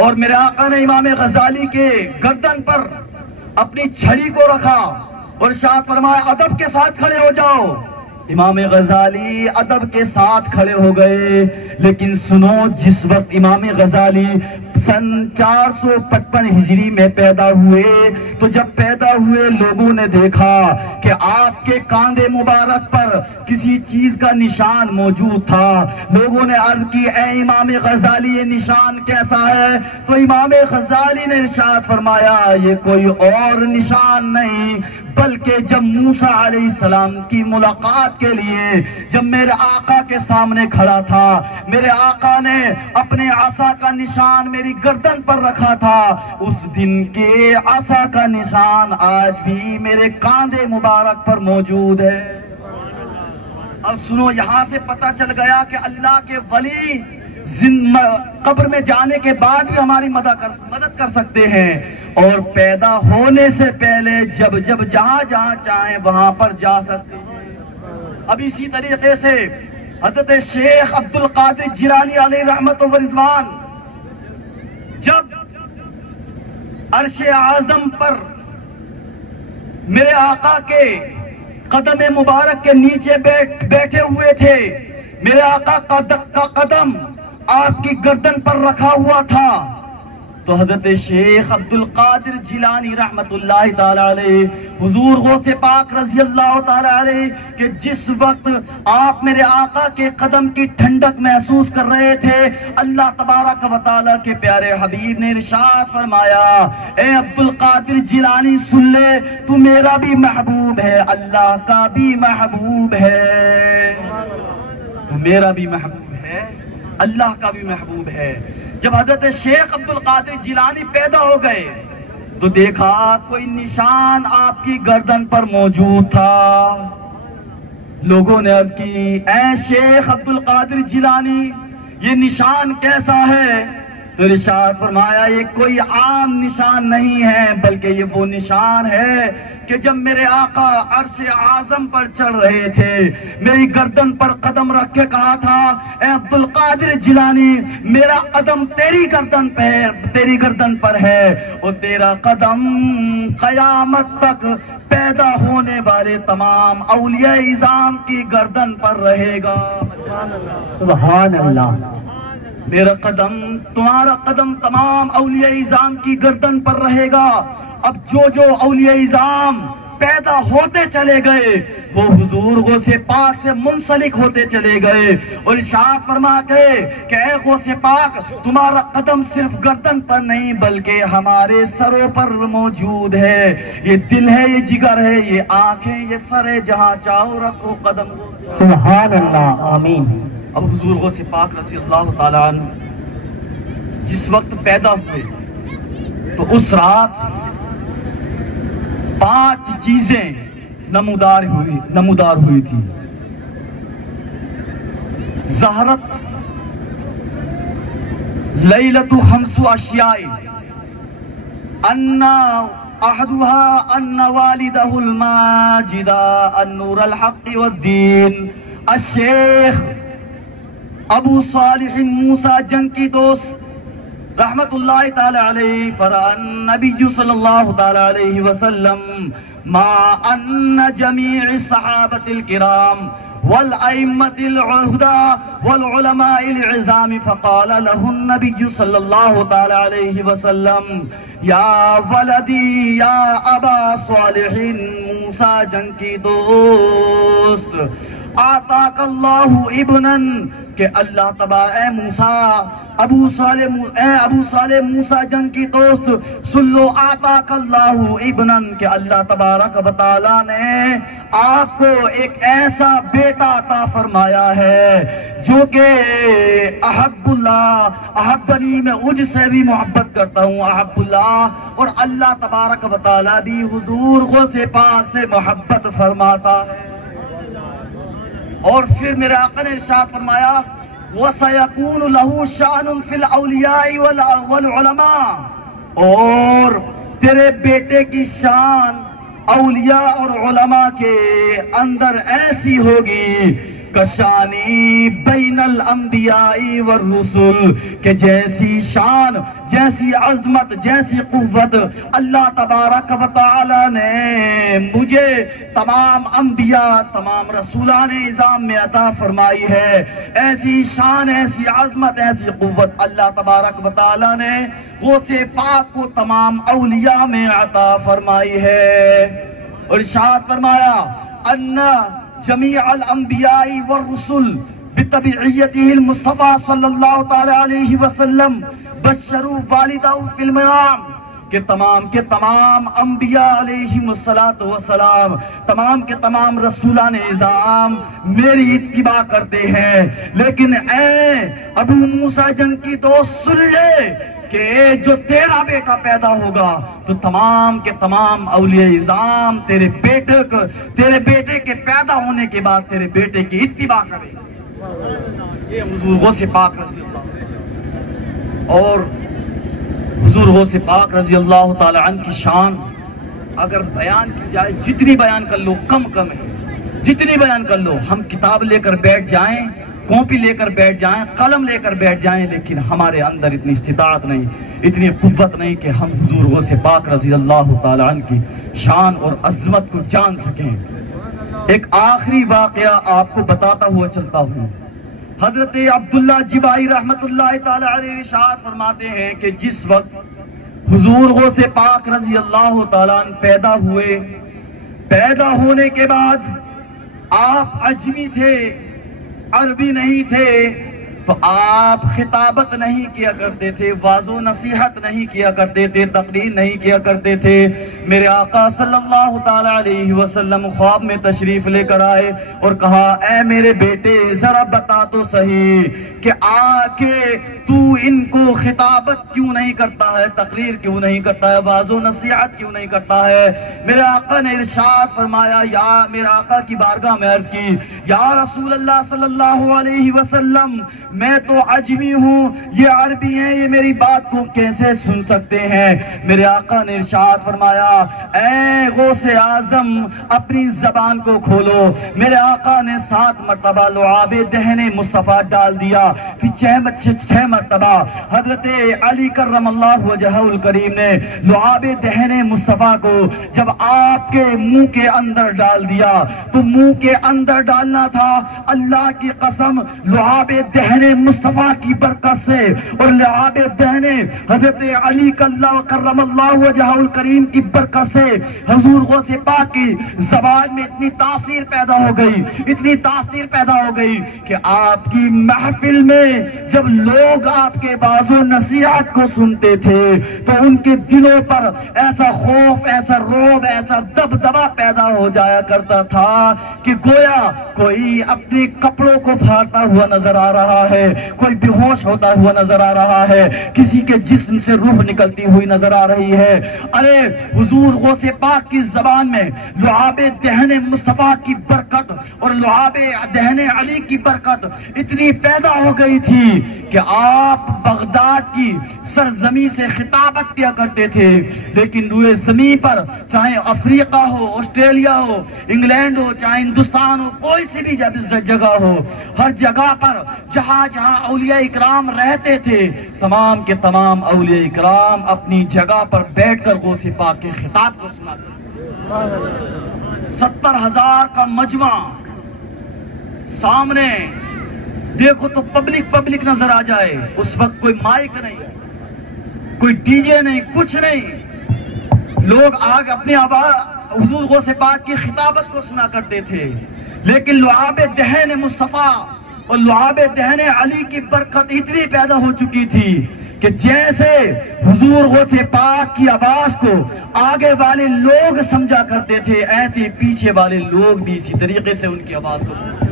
اور میرے آقا نے امام غزالی کے گردن پر اپنی چھڑی کو رکھا اور ارشاد فرمایا ادب کے ساتھ کھڑے ہو جاؤ۔ امام غزالی ادب کے ساتھ کھڑے ہو گئے، لیکن سنو جس وقت امام غزالی سن 455 ہجری میں پیدا ہوئے تو جب پیدا ہوئے لوگوں نے دیکھا کہ آپ کے کاندھے مبارک پر کسی چیز کا نشان موجود تھا۔ لوگوں نے عرض کی اے امام غزالی یہ نشان کیسا ہے؟ تو امام غزالی نے ارشاد فرمایا یہ کوئی اور نشان نہیں بلکہ جب موسیٰ علیہ السلام کی ملاقات کے لیے جب میرے آقا کے سامنے کھڑا تھا، میرے آقا نے اپنے عصا کا نشان میری گردن پر رکھا تھا، اس دن کے عصا کا نشان آج بھی میرے کاندھے مبارک پر موجود ہے۔ اب سنو یہاں سے پتہ چل گیا کہ اللہ کے ولی قبر میں جانے کے بعد بھی ہماری مدد کر سکتے ہیں، اور پیدا ہونے سے پہلے جب جہاں چاہیں وہاں پر جا سکتے ہیں۔ اب اسی طریقے سے حضرت شیخ عبد القادر جیلانی علیہ رحمت و رضوان جب عرش اعظم پر میرے آقا کے قدم مبارک کے نیچے بیٹھے ہوئے تھے، میرے آقا کا قدم آپ کی گردن پر رکھا ہوا تھا، تو حضرت شیخ عبد القادر جیلانی رحمت اللہ تعالی علیہ، حضور غوث پاک رضی اللہ تعالی علیہ کہ جس وقت آپ میرے آقا کے قدم کی ٹھنڈک محسوس کر رہے تھے، اللہ تبارک و تعالی کے پیارے حبیب نے ارشاد فرمایا، اے عبد القادر جیلانی سن لے، تو میرا بھی محبوب ہے، اللہ کا بھی محبوب ہے، تو میرا بھی محبوب ہے، اللہ کا بھی محبوب ہے۔ جب حضرت شیخ عبد القادر جیلانی پیدا ہو گئے تو دیکھا کوئی نشان آپ کی گردن پر موجود تھا۔ لوگوں نے عرض کی، اے شیخ عبد القادر جیلانی یہ نشان کیسا ہے؟ تو ارشاد فرمایا، یہ کوئی عام نشان نہیں ہے، بلکہ یہ وہ نشان ہے کہ جب میرے آقا عرش اعظم پر چڑھ رہے تھے، میری گردن پر قدم رکھ کے کہا تھا، اے عبد القادر جیلانی میرا قدم تیری گردن پر ہے، اور تیرا قدم قیامت تک پیدا ہونے والے تمام اولیاء اعظام کی گردن پر رہے گا۔ سبحان اللہ۔ میرا قدم، تمہارا قدم تمام اولیاء اعظام کی گردن پر رہے گا۔ اب جو اولیاء اعظام پیدا ہوتے چلے گئے وہ حضور غوث پاک سے منسلک ہوتے چلے گئے، اور ارشاد فرما کے کہ اے غوث پاک تمہارا قدم صرف گردن پر نہیں بلکہ ہمارے سروں پر موجود ہے، یہ دل ہے، یہ جگر ہے، یہ آنکھیں، یہ سر ہے، جہاں چاہو رکھو قدم۔ سبحان اللہ، آمین۔ اب حضور غوث پاک رضی اللہ تعالیٰ عنہ جس وقت پیدا ہوئے تو اس رات 5 چیزیں نمودار ہوئی تھی۔ ظہرت لیلۃ 5 اشیاء، ان احدها ان والدہ الماجد النور الحق والدین الشیخ ابو صالح موسیٰ جنکی دوست رحمت اللہ تعالی علیہ فرعن نبی صلی اللہ تعالی علیہ وسلم مع ان جمیع الصحابة الكرام والائمة العهدى والعلماء العظام فقال له النبي صلى الله تعالى عليه وسلم یا ولدی یا ابا صالح موسیٰ جنکی دوست آتاک اللہ ابنن کہ اللہ تبارک اے موسیٰ ابو صالح موسیٰ جن کی دوست سلو آتاک اللہ ابنن کہ اللہ تبارک و تعالیٰ نے آپ کو ایک ایسا بیٹا عطا فرمایا ہے جو کہ احب اللہ احبنی، میں مجھ سے بھی محبت کرتا ہوں، احب اللہ، اور اللہ تبارک و تعالیٰ بھی حضور غوث پاک سے محبت فرماتا ہے۔ اور پھر میرے آقا نے ارشاد فرمایا وَسَيَكُونُ لَهُ شَأْنٌ فِي الْأَوْلِيَاءِ وَالْعُلَمَاءِ، اور تیرے بیٹے کی شان اولیاء اور علماء کے اندر ایسی ہوگی کشانی بین الانبیاء والرسل، کہ جیسی شان، جیسی عظمت، جیسی قوت اللہ تبارک و تعالی نے مجھے تمام انبیاء، تمام رسولان اعظام میں عطا فرمائی ہے، ایسی شان، ایسی عظمت، ایسی قوت اللہ تبارک و تعالی نے غوث پاک کو تمام اولیاء میں عطا فرمائی ہے۔ اور ارشاد فرمایا ان جمیع الانبیاء والرسل بتبعیتہ المصطفیٰ صلی اللہ تعالی علیہ وسلم بشروا والدہ فی المنام، کہ تمام کے تمام انبیاء علیہم السلام، تمام کے تمام رسولان اعظام میری اتباع کرتے ہیں، لیکن اے ابو موسیٰ جن کی دوست سن لے کہ جو تیرا بیٹا پیدا ہوگا تو تمام کے تمام اولیاء اعظام تیرے بیٹے کے پیدا ہونے کے بعد تیرے بیٹے کی اتباع کریں گے۔ یہ حضور غوث پاک رضی اللہ، اور حضور غوث پاک رضی اللہ تعالی عنہ کی شان اگر بیان کی جائے، جتنی بیان کر لو کم ہے، جتنی بیان کر لو۔ ہم کتاب لے کر بیٹھ جائیں، کاپی لے کر بیٹھ جائیں، قلم لے کر بیٹھ جائیں، لیکن ہمارے اندر اتنی استطاعت نہیں، اتنی قوت نہیں کہ ہم حضور غوث پاک رضی اللہ تعالی عنہ کی شان اور عظمت کو جان سکیں۔ ایک آخری واقعہ آپ کو بتاتا ہوا چلتا ہوں۔ حضرت عبداللہ جبائی رحمت اللہ تعالی علیہ ارشاد فرماتے ہیں کہ جس وقت حضور غوث پاک رضی اللہ تعالیٰ عنہ پیدا ہوئے، پیدا ہونے کے بعد آپ عجمی تھے، عربی نہیں تھے، تو آپ خطابت نہیں کیا کرتے تھے، واعظ و نصیحت نہیں کیا کرتے تھے، تقریر نہیں کیا کرتے تھے۔ میرے آقا صلی اللہ تعالی علیہ وسلم خواب میں تشریف لے کر آئے اور کہا اے میرے بیٹے ذرا بتا تو صحیح کہ آ کے تو ان کو خطابت کیوں نہیں کرتا ہے، تقریر کیوں نہیں کرتا ہے، واعظ و نصیحت کیوں نہیں کرتا ہے؟ میرے آقا نے ارشاد فرمایا، یا میرے آقا کی بارگاہ میں عرض کی یا رسول اللہ صلی اللہ علیہ وسلم میں تو عجمی ہوں، یہ عربی ہیں، یہ میری بات کو کیسے سن سکتے ہیں؟ میرے آقا نے ارشاد فرمایا اے غوث اعظم اپنی زبان کو کھولو۔ میرے آقا نے 7 مرتبہ لعاب دہن مصطفیٰ ڈال دیا، پھر 6 مرتبہ حضرت علی کرم اللہ وجہہ الکریم نے لعاب دہن مصطفیٰ کو جب آپ کے منہ کے اندر ڈال دیا تو منہ کے اندر ڈالنا تھا اللہ کی قسم لعاب دہن مصطفیٰ کی برکت سے اور لعاب دہن حضرت علی کرم اللہ وجہہ الکریم کی برکت سے حضور غوث پاک کی زبان میں اتنی تاثیر پیدا ہو گئی، اتنی تاثیر پیدا ہو گئی کہ آپ کی محفل میں جب لوگ آپ کے واعظ و نصیحت کو سنتے تھے تو ان کے دلوں پر ایسا خوف، ایسا رعب، ایسا دبدبا پیدا ہو جایا کرتا تھا کہ گویا کوئی اپنے کپڑوں کو پھاڑتا ہوا نظر آ رہا ہے، کوئی بے ہوش ہوتا ہوا نظر آ رہا ہے، کسی کے جسم سے روح نکلتی ہوئی نظر آ رہی ہے۔ ارے حضور غوث پاک کی زبان میں لعاب دہن مصطفیٰ کی برکت اور لعاب دہن علی کی برکت اتنی پیدا ہو گئی تھی کہ آپ بغداد کی سرزمین سے خطابت کیا کرتے تھے، لیکن روئے زمین پر چاہے افریقہ ہو، آسٹریلیا ہو، انگلینڈ ہو، چاہے ہندوستان ہو، کوئی سی بھی جگہ ہو، ہر جگہ پر جہاں جہاں اولیاء اکرام رہتے تھے تمام کے تمام اولیاء اکرام اپنی جگہ پر بیٹھ کر غوث پاک کے خطاب کو سنا کرتے۔ 70,000 کا مجمع سامنے دیکھو تو پبلک نظر آ جائے، اس وقت کوئی مائک نہیں، کوئی ڈی جے نہیں، کچھ نہیں، لوگ آگ اپنی آواز حضور غوث پاک کی خطابت کو سنا کرتے تھے، لیکن لعاب دہن مصطفیٰ اور لعاب دہن علی کی برکت اتنی پیدا ہو چکی تھی کہ جیسے حضور غوث پاک کی آواز کو آگے والے لوگ سمجھا کرتے تھے، ایسے پیچھے والے لوگ بھی اسی طریقے سے ان کی آواز کو سنتے تھے۔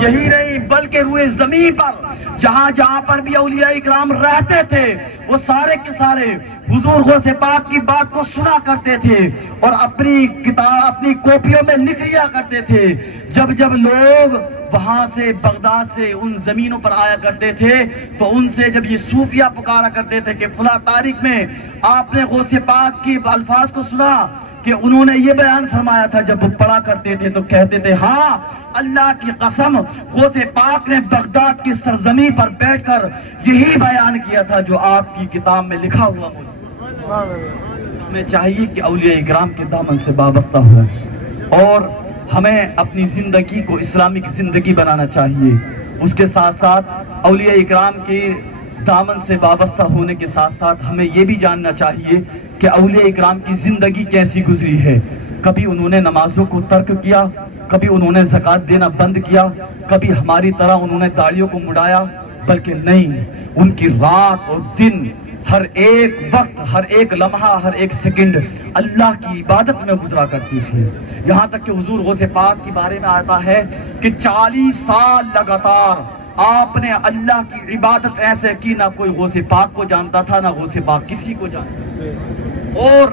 یہی نہیں بلکہ روئے زمین پر جہاں جہاں پر بھی اولیاء اکرام رہتے تھے وہ سارے کے سارے حضور غوث پاک کی بات کو سنا کرتے تھے اور اپنی کتاب اپنی کاپیوں میں لکھ لیا کرتے تھے۔ جب لوگ وہاں سے بغداد سے ان زمینوں پر آیا کرتے تھے تو ان سے جب یہ صوفیہ پکارا کرتے تھے کہ فلاں تاریخ میں آپ نے غوث پاک کی الفاظ کو سنا کہ انہوں نے یہ بیان فرمایا تھا، جب وہ پڑھا کرتے تھے تو کہتے تھے ہاں اللہ کی قسم غوث پاک نے بغداد کی سرزمین پر بیٹھ کر یہی بیان کیا تھا جو آپ کی کتاب میں لکھا ہوا موجود۔ ہمیں چاہیے کہ اولیاء اکرام کے دامن سے وابستہ ہوں اور ہمیں اپنی زندگی کو اسلامک زندگی بنانا چاہیے۔ اس کے ساتھ ساتھ اولیاء اکرام کے دامن سے وابستہ ہونے کے ساتھ ساتھ ہمیں یہ بھی جاننا چاہیے کہ اولیاء اکرام کی زندگی کیسی گزری ہے۔ کبھی انہوں نے نمازوں کو ترک کیا، کبھی انہوں نے زکوٰۃ دینا بند کیا، کبھی ہماری طرح انہوں نے داڑھیوں کو مڑایا، بلکہ نہیں، ان کی رات اور دن، ہر ایک وقت، ہر ایک لمحہ، ہر ایک سیکنڈ اللہ کی عبادت میں گزرا کرتی تھی۔ یہاں تک کہ حضور غوث پاک کے بارے میں آتا ہے کہ 40 سال لگاتار آپ نے اللہ کی عبادت ایسے کی، نہ کوئی غوث پاک کو جانتا تھا، نہ غوث پاک کسی کو جانتا تھا، اور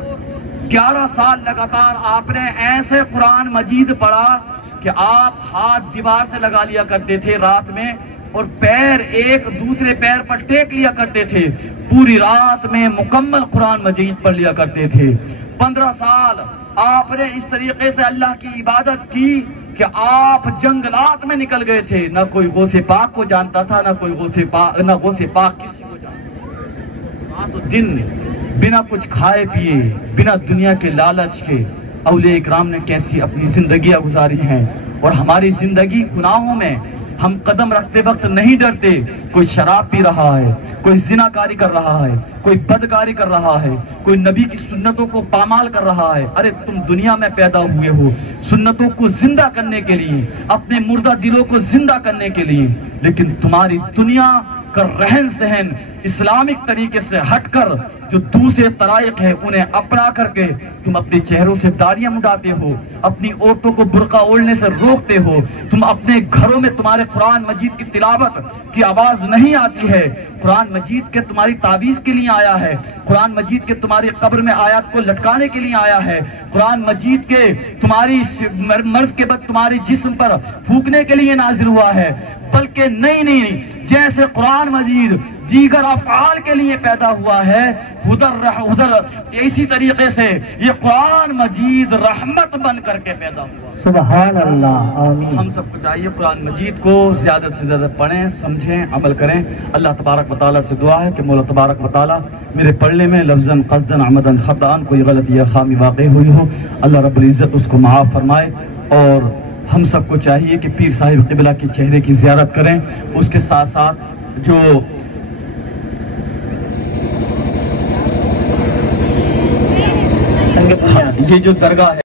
11 سال لگاتار آپ نے ایسے قرآن مجید پڑھا کہ آپ ہاتھ دیوار سے لگا لیا کرتے تھے رات میں اور پیر ایک دوسرے پیر پر ٹیک لیا کرتے تھے، پوری رات میں مکمل قرآن مجید پڑھ لیا کرتے تھے۔ 15 سال آپ نے اس طریقے سے اللہ کی عبادت کی کہ آپ جنگلات میں نکل گئے تھے، نہ کوئی غوث پاک کو جانتا تھا، نہ کوئی غوث پاک کسی کو جانتا تھا۔ تو دن بنا کچھ کھائے پیے، بنا دنیا کے لالچ کے اولیاء اکرام نے کیسی اپنی زندگیاں گزاری ہیں، اور ہماری زندگی گناہوں میں ہم قدم رکھتے وقت نہیں ڈرتے. کوئی شراب پی رہا ہے, کوئی زنا کاری کر رہا ہے, کوئی بدکاری کر رہا ہے, کوئی نبی کی سنتوں کو پامال کر رہا ہے. ارے تم دنیا میں پیدا ہوئے ہو سنتوں کو زندہ کرنے کے لیے, اپنے مردہ دلوں کو زندہ کرنے کے لیے, لیکن تمہاری دنیا کا رہن سہن اسلامک طریقے سے ہٹ کر جو دوسرے طرائق ہیں انہیں اپنا کر کے تم اپنے چہروں سے داڑیاں مڈاتے ہو, اپنی عورتوں کو برقع اوڑھنے سے روکتے ہو. تم اپنے گھروں میں تمہارے قرآن مجید کی تلاوت کی آواز نہیں آتی ہے. قرآن مجید کے تمہاری تعویذ کے لیے آیا ہے, قرآن مجید کے تمہاری قبر میں آیات کو لٹکانے کے لیے آیا ہے, قرآن مجید کے تمہاری مرض کے بعد تمہارے جسم پر پھونکنے کے لیے نازل ہوا ہے. بلکہ نہیں, جیسے قرآن مجید دیگر افعال کے لیے پیدا ہوا ہے, ادھر اسی طریقے سے یہ قرآن مجید رحمت بن کر کے پیدا ہوا. سبحان اللہ, آمین. ہم سب کو چاہیے قرآن مجید کو زیادہ سے زیادہ پڑھیں, سمجھیں, عمل کریں. اللہ تبارک و تعالیٰ سے دعا ہے کہ مولا تبارک و تعالیٰ میرے پڑھنے میں لفظاً قصداً عمداً خطاً کوئی غلطی یا خامی واقع ہوئی ہو, اللہ رب العزت اس کو معاف فرمائے. اور ہم سب کو چاہیے کہ پیر صاحب قبلہ کے چہرے کی زیارت کریں. اس کے ساتھ ساتھ جو یہ جو درگاہ ہے